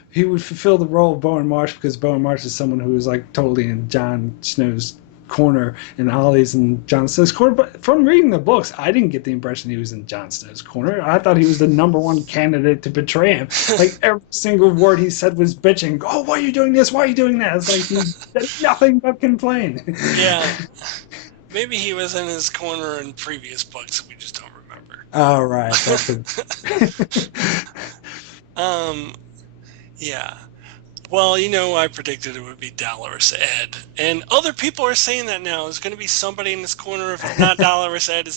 he would fulfill the role of Bowen Marsh because Bowen Marsh is someone who is like totally in Jon Snow's corner and Ollie's in Jon Snow's corner. But from reading the books, I didn't get the impression he was in Jon Snow's corner. I thought he was the number one candidate to betray him. Like every single word he said was bitching. Oh, why are you doing this? Why are you doing that? It's like he did nothing but complain. Yeah. Maybe he was in his corner in previous books we just don't remember. Oh, right. Yeah. Well, I predicted it would be Dolorous Ed. And other people are saying that now. There's going to be somebody in this corner. If it's not Dolorous Ed,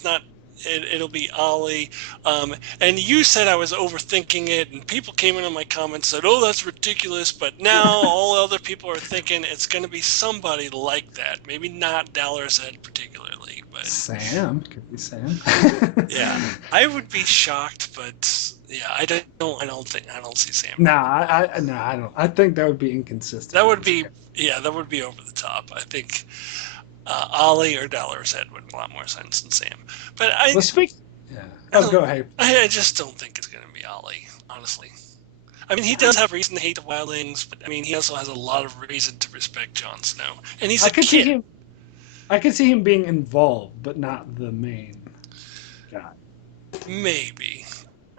it'll be Ollie. And you said I was overthinking it, and people came in on my comments and said, oh, that's ridiculous. But now all other people are thinking it's going to be somebody like that. Maybe not Dolorous Ed particularly, but Sam. Could be Sam. Yeah. I would be shocked, but yeah, I don't see Sam. No, I don't. I think that would be inconsistent. That would be over the top. I think Ollie or Dolorous Ed would make a lot more sense than Sam. But go ahead. I just don't think it's going to be Ollie, honestly. I mean, he does have reason to hate the wildlings, but I mean, he also has a lot of reason to respect Jon Snow, and he's a kid. I could see him being involved, but not the main guy. Maybe.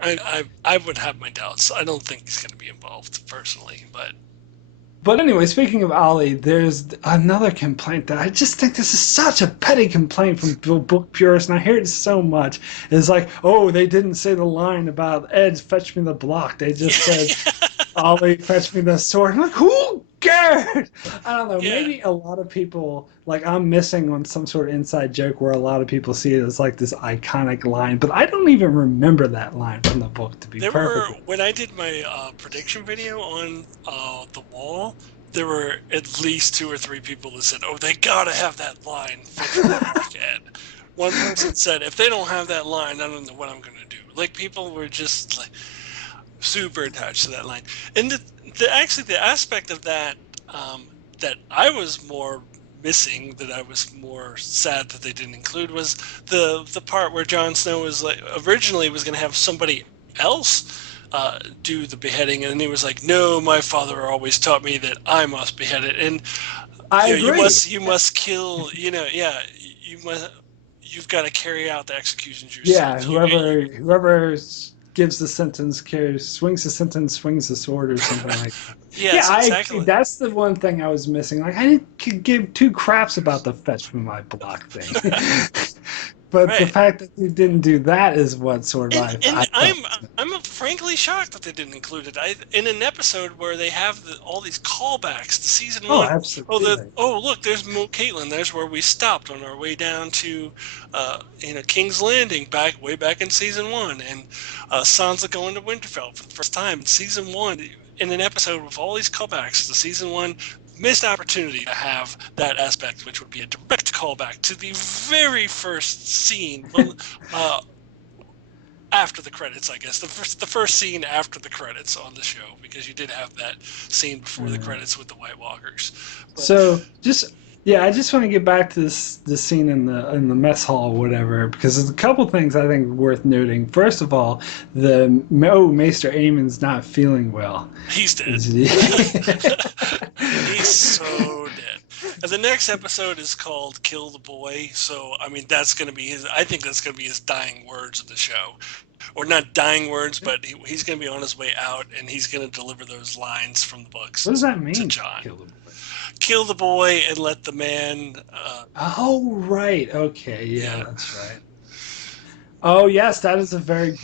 I would have my doubts. I don't think he's going to be involved personally, But anyway, speaking of Ollie, there's another complaint that I just think this is such a petty complaint from book purists, and I hear it so much. It's like, oh, they didn't say the line about Ed, fetch me the block. They just said, Ollie, fetch me the sword. I'm like, who cares? I don't know. Yeah. Maybe a lot of people, like I'm missing on some sort of inside joke where a lot of people see it as like this iconic line, but I don't even remember that line from the book, to be perfect. When I did my prediction video on the wall, there were at least 2 or 3 people that said, oh, they gotta have that line. One person said, if they don't have that line, I don't know what I'm gonna do. Like, people were just like super attached to that line. And the aspect of that that I was more missing, that I was more sad that they didn't include, was the part where Jon Snow was like originally was going to have somebody else do the beheading, and he was like, no, my father always taught me that I must behead it, and you must kill, you've got to carry out the executions yourself. Yeah, whoever gives the sentence, swings the sentence, swings the sword, or something like that. Yes, Yeah, I exactly. agree. That's the one thing I was missing. Like, I didn't give two craps about the fetch from my block thing. But the Right. fact that you didn't do that is what sort of And I thought. I'm frankly shocked that they didn't include it. In an episode where they have all these callbacks to season Oh, one. absolutely. Look, there's Caitlin. There's where we stopped on our way down to, King's Landing way back in season one, and Sansa going to Winterfell for the first time in season one. In an episode with all these callbacks to season one, missed opportunity to have that aspect, which would be a direct callback to the very first scene. After the credits, I guess the first scene after the credits on the show, because you did have that scene before the credits with the White Walkers. But, So I just want to get back to this scene in the mess hall or whatever, because there's a couple things I think worth noting. First of all, Maester Aemon's not feeling well. he's dead. He's so dead. And the next episode is called "Kill the Boy," so I mean that's going to be his. I think that's going to be his dying words of the show, or not dying words, but he's going to be on his way out, and he's going to deliver those lines from the books. What does that mean? To Jon. Kill the boy and let the man. Oh right, okay, yeah, that's right. Oh yes, that is a very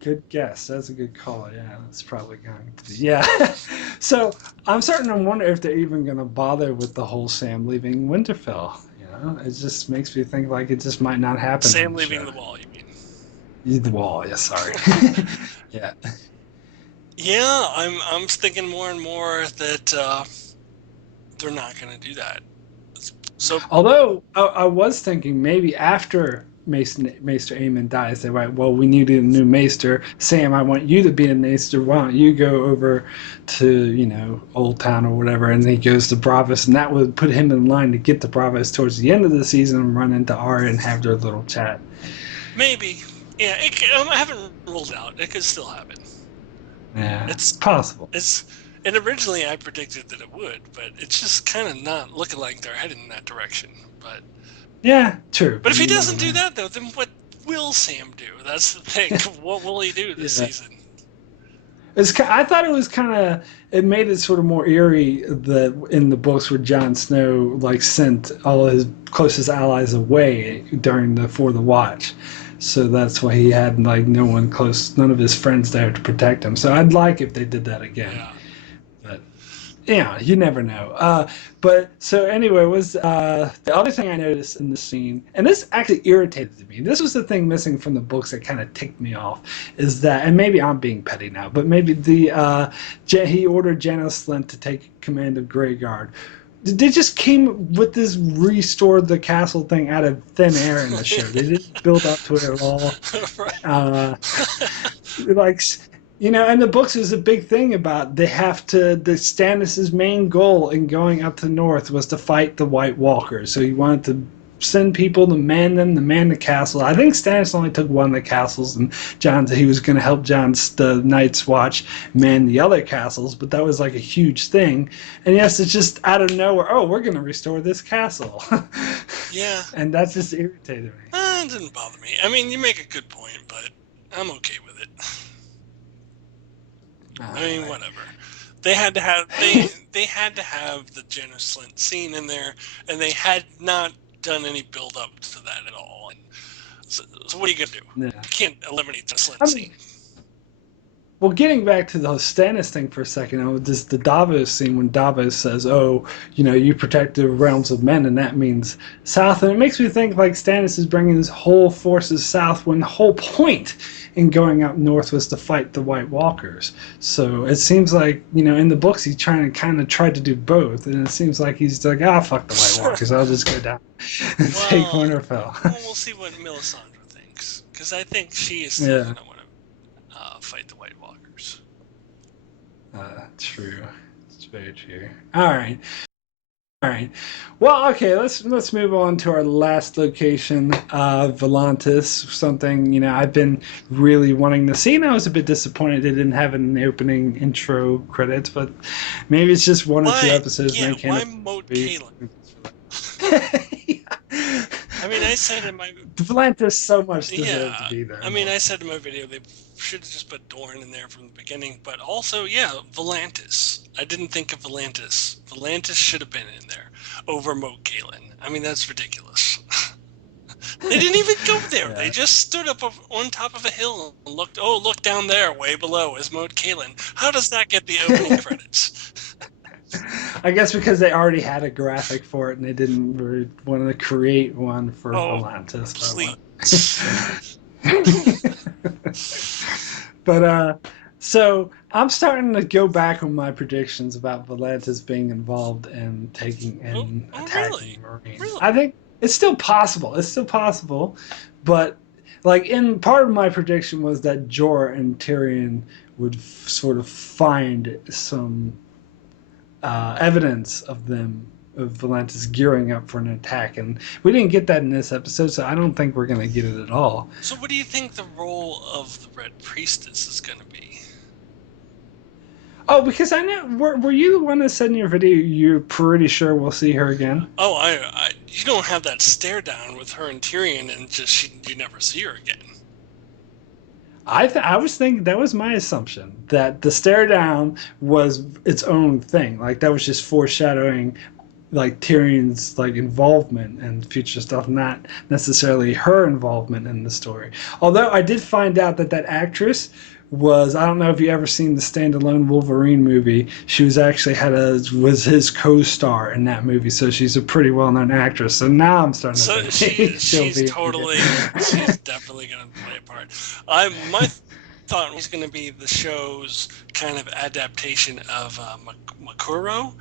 good guess. That's a good call. Yeah, that's probably going to be. Yeah. So I'm starting to wonder if they're even going to bother with the whole Sam leaving Winterfell. You know, it just makes me think like it just might not happen. Sam leaving the wall, you mean? The wall, yeah. Sorry. Yeah. Yeah, I'm thinking more and more that they're not going to do that. So, although I was thinking maybe after Maester Aemon dies, they're like, well, we need a new Maester. Sam, I want you to be a Maester. Why don't you go over to, Old Town or whatever? And he goes to Braavos, and that would put him in line to get to Braavos towards the end of the season and run into Arya and have their little chat. Maybe. Yeah, I haven't ruled it out. It could still happen. Yeah, it's possible. And originally I predicted that it would, but it's just kind of not looking like they're heading in that direction. But yeah, true. But if he doesn't do that, though, then what will Sam do? That's the thing. What will he do this season? I thought it was it made it sort of more eerie that in the books where Jon Snow sent all his closest allies away for the Watch. So that's why he had no one close, none of his friends there to protect him. So I'd like if they did that again. Yeah. But yeah, you never know. But so anyway, was the other thing I noticed in the scene, and this actually irritated me. This was the thing missing from the books that kind of ticked me off, is that, and maybe I'm being petty now, but maybe he ordered Janos Slynt to take command of Greyguard. They just came with this restore the castle thing out of thin air in the show. They didn't build up to it at all. In the books, there's a big thing about the Stannis' main goal in going up to the north was to fight the White Walkers. So he wanted to send people to man the castle. I think Stannis only took one of the castles, and he was going to help the Night's Watch man the other castles, but that was a huge thing. And yes, it's just out of nowhere, oh, we're going to restore this castle. Yeah. And that just irritated me. It didn't bother me. I mean, you make a good point, but I'm okay with it. I mean, whatever. They had to have they had to have the Janos Slynt scene in there, and they had not done any build up to that at all. And so what are you gonna do? Yeah. You can't eliminate the Slynt scene. Well, getting back to the Stannis thing for a second, the Davos scene when Davos says, "Oh, you protect the realms of men," and that means south, and it makes me think Stannis is bringing his whole forces south when the whole point in going up north was to fight the White Walkers. So it seems in the books he's trying to try to do both, and it seems like he's fuck the White Walkers, I'll just go down and take Winterfell. Well, we'll see what Melisandre thinks, because I think she is still going to want to fight the White Walkers. True. It's very true. All right. Well, okay. Let's move on to our last location, Volantis. Something I've been really wanting to see, and I was a bit disappointed they didn't have it in the opening intro credits. But maybe it's just one or two episodes. Yeah, why Moat Kaelin? I mean, I said in my Volantis so much deserved to be there. I mean, I said in my video they should have just put Dorne in there from the beginning, but also, Volantis. I didn't think of Volantis. Volantis should have been in there over Moat Galen. I mean, that's ridiculous. They didn't even go there. Yeah. They just stood up on top of a hill and looked. Oh, look down there, way below is Moat Galen. How does that get the opening credits? I guess because they already had a graphic for it and they didn't really want to create one for Volantis. But so I'm starting to go back on my predictions about Volantis being involved in taking and attacking Marines. Really? I think it's still possible. It's still possible, but like in part of my prediction was that Jorah and Tyrion would sort of find some evidence of Volantis gearing up for an attack, and we didn't get that in this episode, so I don't think we're going to get it at all. So what do you think the role of the Red Priestess is going to be? Oh, because I know, were you the one that said in your video you're pretty sure we'll see her again? Oh, I you don't have that stare down with her and Tyrion and you never see her again. I was thinking, that was my assumption, that the stare down was its own thing. Like, that was just foreshadowing, like, Tyrion's, like, involvement in future stuff, not necessarily her involvement in the story. Although I did find out that actress was, I don't know if you ever seen the standalone Wolverine movie. She was actually was his co-star in that movie, so she's a pretty well-known actress. So now I'm starting to think she's definitely going to play a part. My thought was going to be the show's kind of adaptation of Makuro.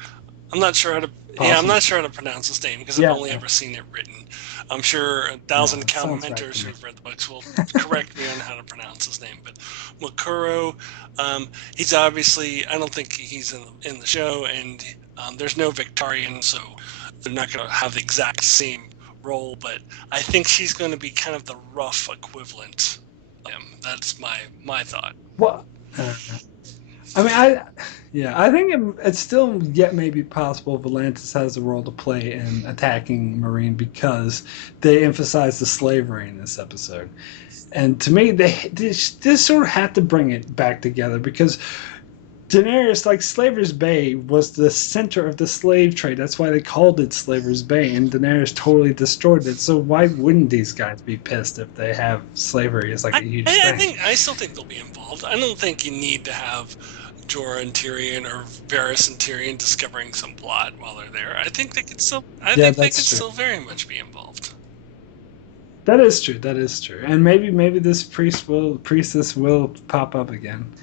I'm not sure how to. I'm not sure how to pronounce his name because I've only ever seen it written. I'm sure 1,000 commenters who've read the books will correct me on how to pronounce his name. But Makuro, he's obviously. I don't think he's in the show, and there's no Victorian, so they're not going to have the exact same role. But I think she's going to be kind of the rough equivalent of him. That's my thought. Well. I mean, I think it's still yet maybe possible Volantis has a role to play in attacking Marine because they emphasize the slavery in this episode. And to me, they sort of have to bring it back together because Daenerys, like, Slaver's Bay was the center of the slave trade. That's why they called it Slaver's Bay, and Daenerys totally destroyed it. So why wouldn't these guys be pissed if they have slavery as, like, a huge thing? I still think they'll be involved. I don't think you need to have Jorah and Tyrion or Varys and Tyrion discovering some plot while they're there. I think they could still. They could still very much be involved. That is true. That is true. And maybe this priestess will pop up again.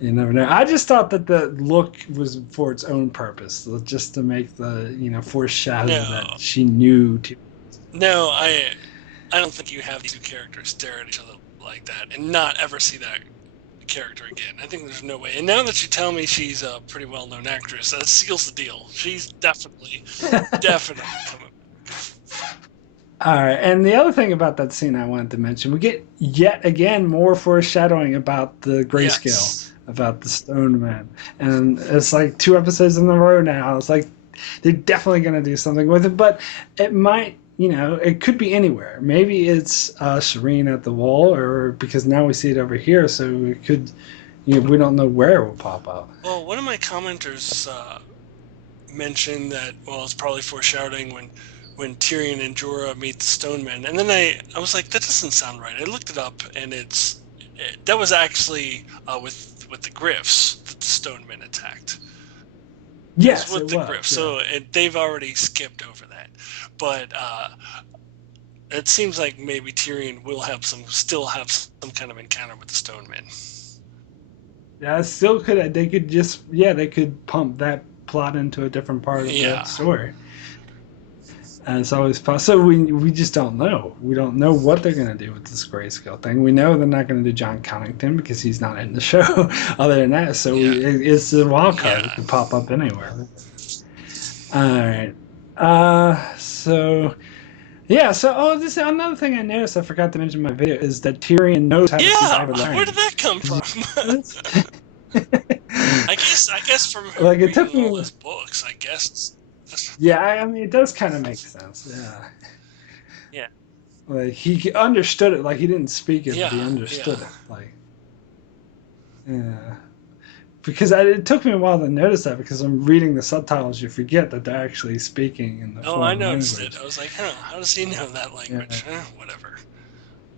You never know. I just thought that the look was for its own purpose, just to make the foreshadow that she knew. No, I don't think you have these two characters stare at each other like that and not ever see that character again. I think there's no way. And now that you tell me she's a pretty well-known actress, that seals the deal. She's definitely coming. All right, and the other thing about that scene I wanted to mention, we get yet again more foreshadowing about the grayscale, about the Stone Man, and it's like 2 episodes in a row now. It's like they're definitely going to do something with it, but it might, it could be anywhere. Maybe it's Shireen at the wall, or because now we see it over here, so it could, we don't know where it will pop up. Well, one of my commenters mentioned that, it's probably foreshadowing when Tyrion and Jorah meet the Stonemen, and then I was like, that doesn't sound right. I looked it up, and that was actually with the Griffs that the Stonemen attacked. Yes, with the Griffs. So they've already skipped over that, but it seems like maybe Tyrion will still have some kind of encounter with the Stonemen. Yeah, still could. They could just they could pump that plot into a different part of the story. And it's always possible. So we just don't know. We don't know what they're going to do with this grayscale thing. We know they're not going to do John Connington because he's not in the show. Other than that, so it's a wild card. It can pop up anywhere. All right. So this is another thing I noticed. I forgot to mention in my video is that Tyrion knows how to survive alone. Where did that come from? I guess from it took me all his books. I guess. Yeah, I mean, it does kind of make sense. Yeah. Like he understood it. Like he didn't speak it, but he Yeah, understood yeah. it. Like yeah. Because it took me a while to notice that because I'm reading the subtitles, you forget that they're actually speaking in the Oh, I foreign noticed it. language. I was like, huh, how does he know that Yeah. language? Whatever.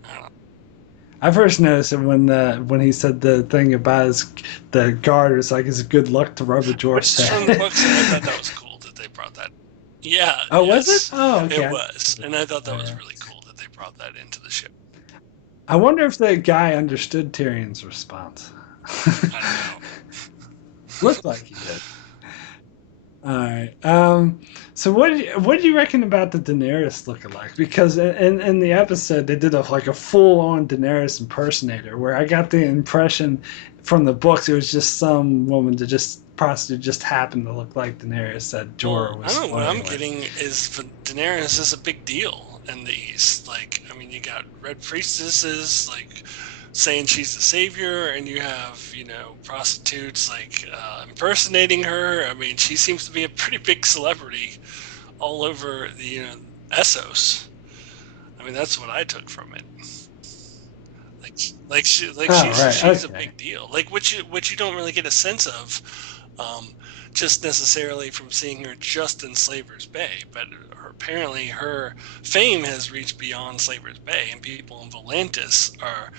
I don't know. I first noticed it when he said the thing about the guard was like it's good luck to rub a Which Jor's is from the head. books, and I thought that was cool that they brought that. Yeah, Oh, was it? yes, Oh, it okay. was, and I thought Oh, that was yeah. really cool that they brought that into the show. I wonder if the guy understood Tyrion's response. I don't know. Looked like he did. All right. So what do you reckon about the Daenerys lookalike? Because in the episode they did like a full on Daenerys impersonator, where I got the impression from the books it was just some woman that just prostitute just happened to look like Daenerys that Well, Jorah I was don't know. What I'm flirting with. getting is for Daenerys is a big deal in the East. Like, I mean, you got Red Priestesses like saying she's the savior, and you have prostitutes like impersonating her. I mean, she seems to be a pretty big celebrity all over the Essos. I mean, that's what I took from it. Oh, right. She's a Okay. big deal. Like which you don't really get a sense of, just necessarily from seeing her just in Slaver's Bay. But apparently her fame has reached beyond Slaver's Bay, and people in Volantis are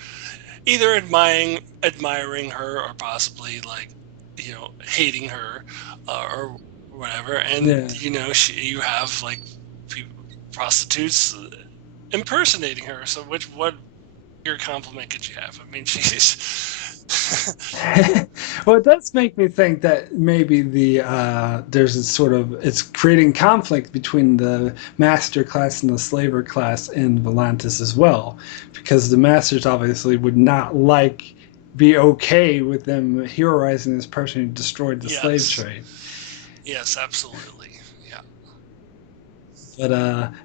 either admiring her or possibly like hating her, or whatever. And Yeah. you have like prostitutes impersonating her. So what your compliment could you have? I mean, she's Well, it does make me think that maybe there's a sort of it's creating conflict between the master class and the slaver class in Volantis as well, because the masters obviously would not be okay with them heroizing this person who destroyed the slave yes, trade. yes, absolutely, yeah, But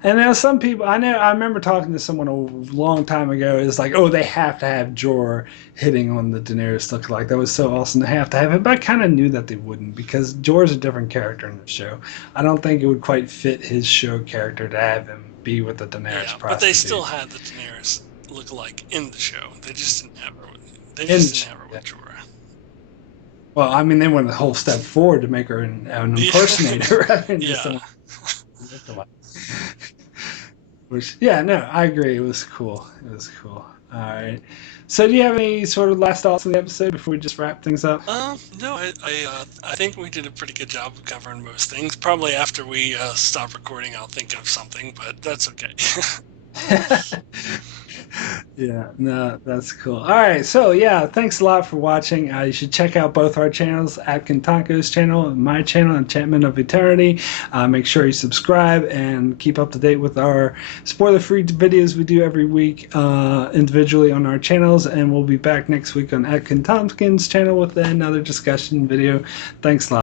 and now some people I remember talking to someone a long time ago. It's like, oh, they have to have Jor hitting on the Daenerys lookalike. That was so awesome to have it. But I kind of knew that they wouldn't because Jor's a different character in the show. I don't think it would quite fit his show character to have him be with the Daenerys yeah. But they still prostitute. had the Daenerys look-alike in the show. They just didn't have her. They In just the didn't show, have her yeah. with Jorah. Well, I mean, they went a whole step forward to make her an Yeah, impersonator rather than just yeah. someone lookalike. Which, yeah, no, I agree. It was cool. It was cool. All right. So, do you have any sort of last thoughts on the episode before we just wrap things up? No, I think we did a pretty good job of covering most things. Probably after we stop recording, I'll think of something, but that's okay. Yeah, no, that's cool. All right, so yeah, thanks a lot for watching. You should check out both our channels, Akton Tamko's channel and my channel, Enchantment of Eternity. Make sure you subscribe and keep up to date with our spoiler-free videos we do every week individually on our channels. And we'll be back next week on Akton Tompkins' channel with another discussion video. Thanks a lot.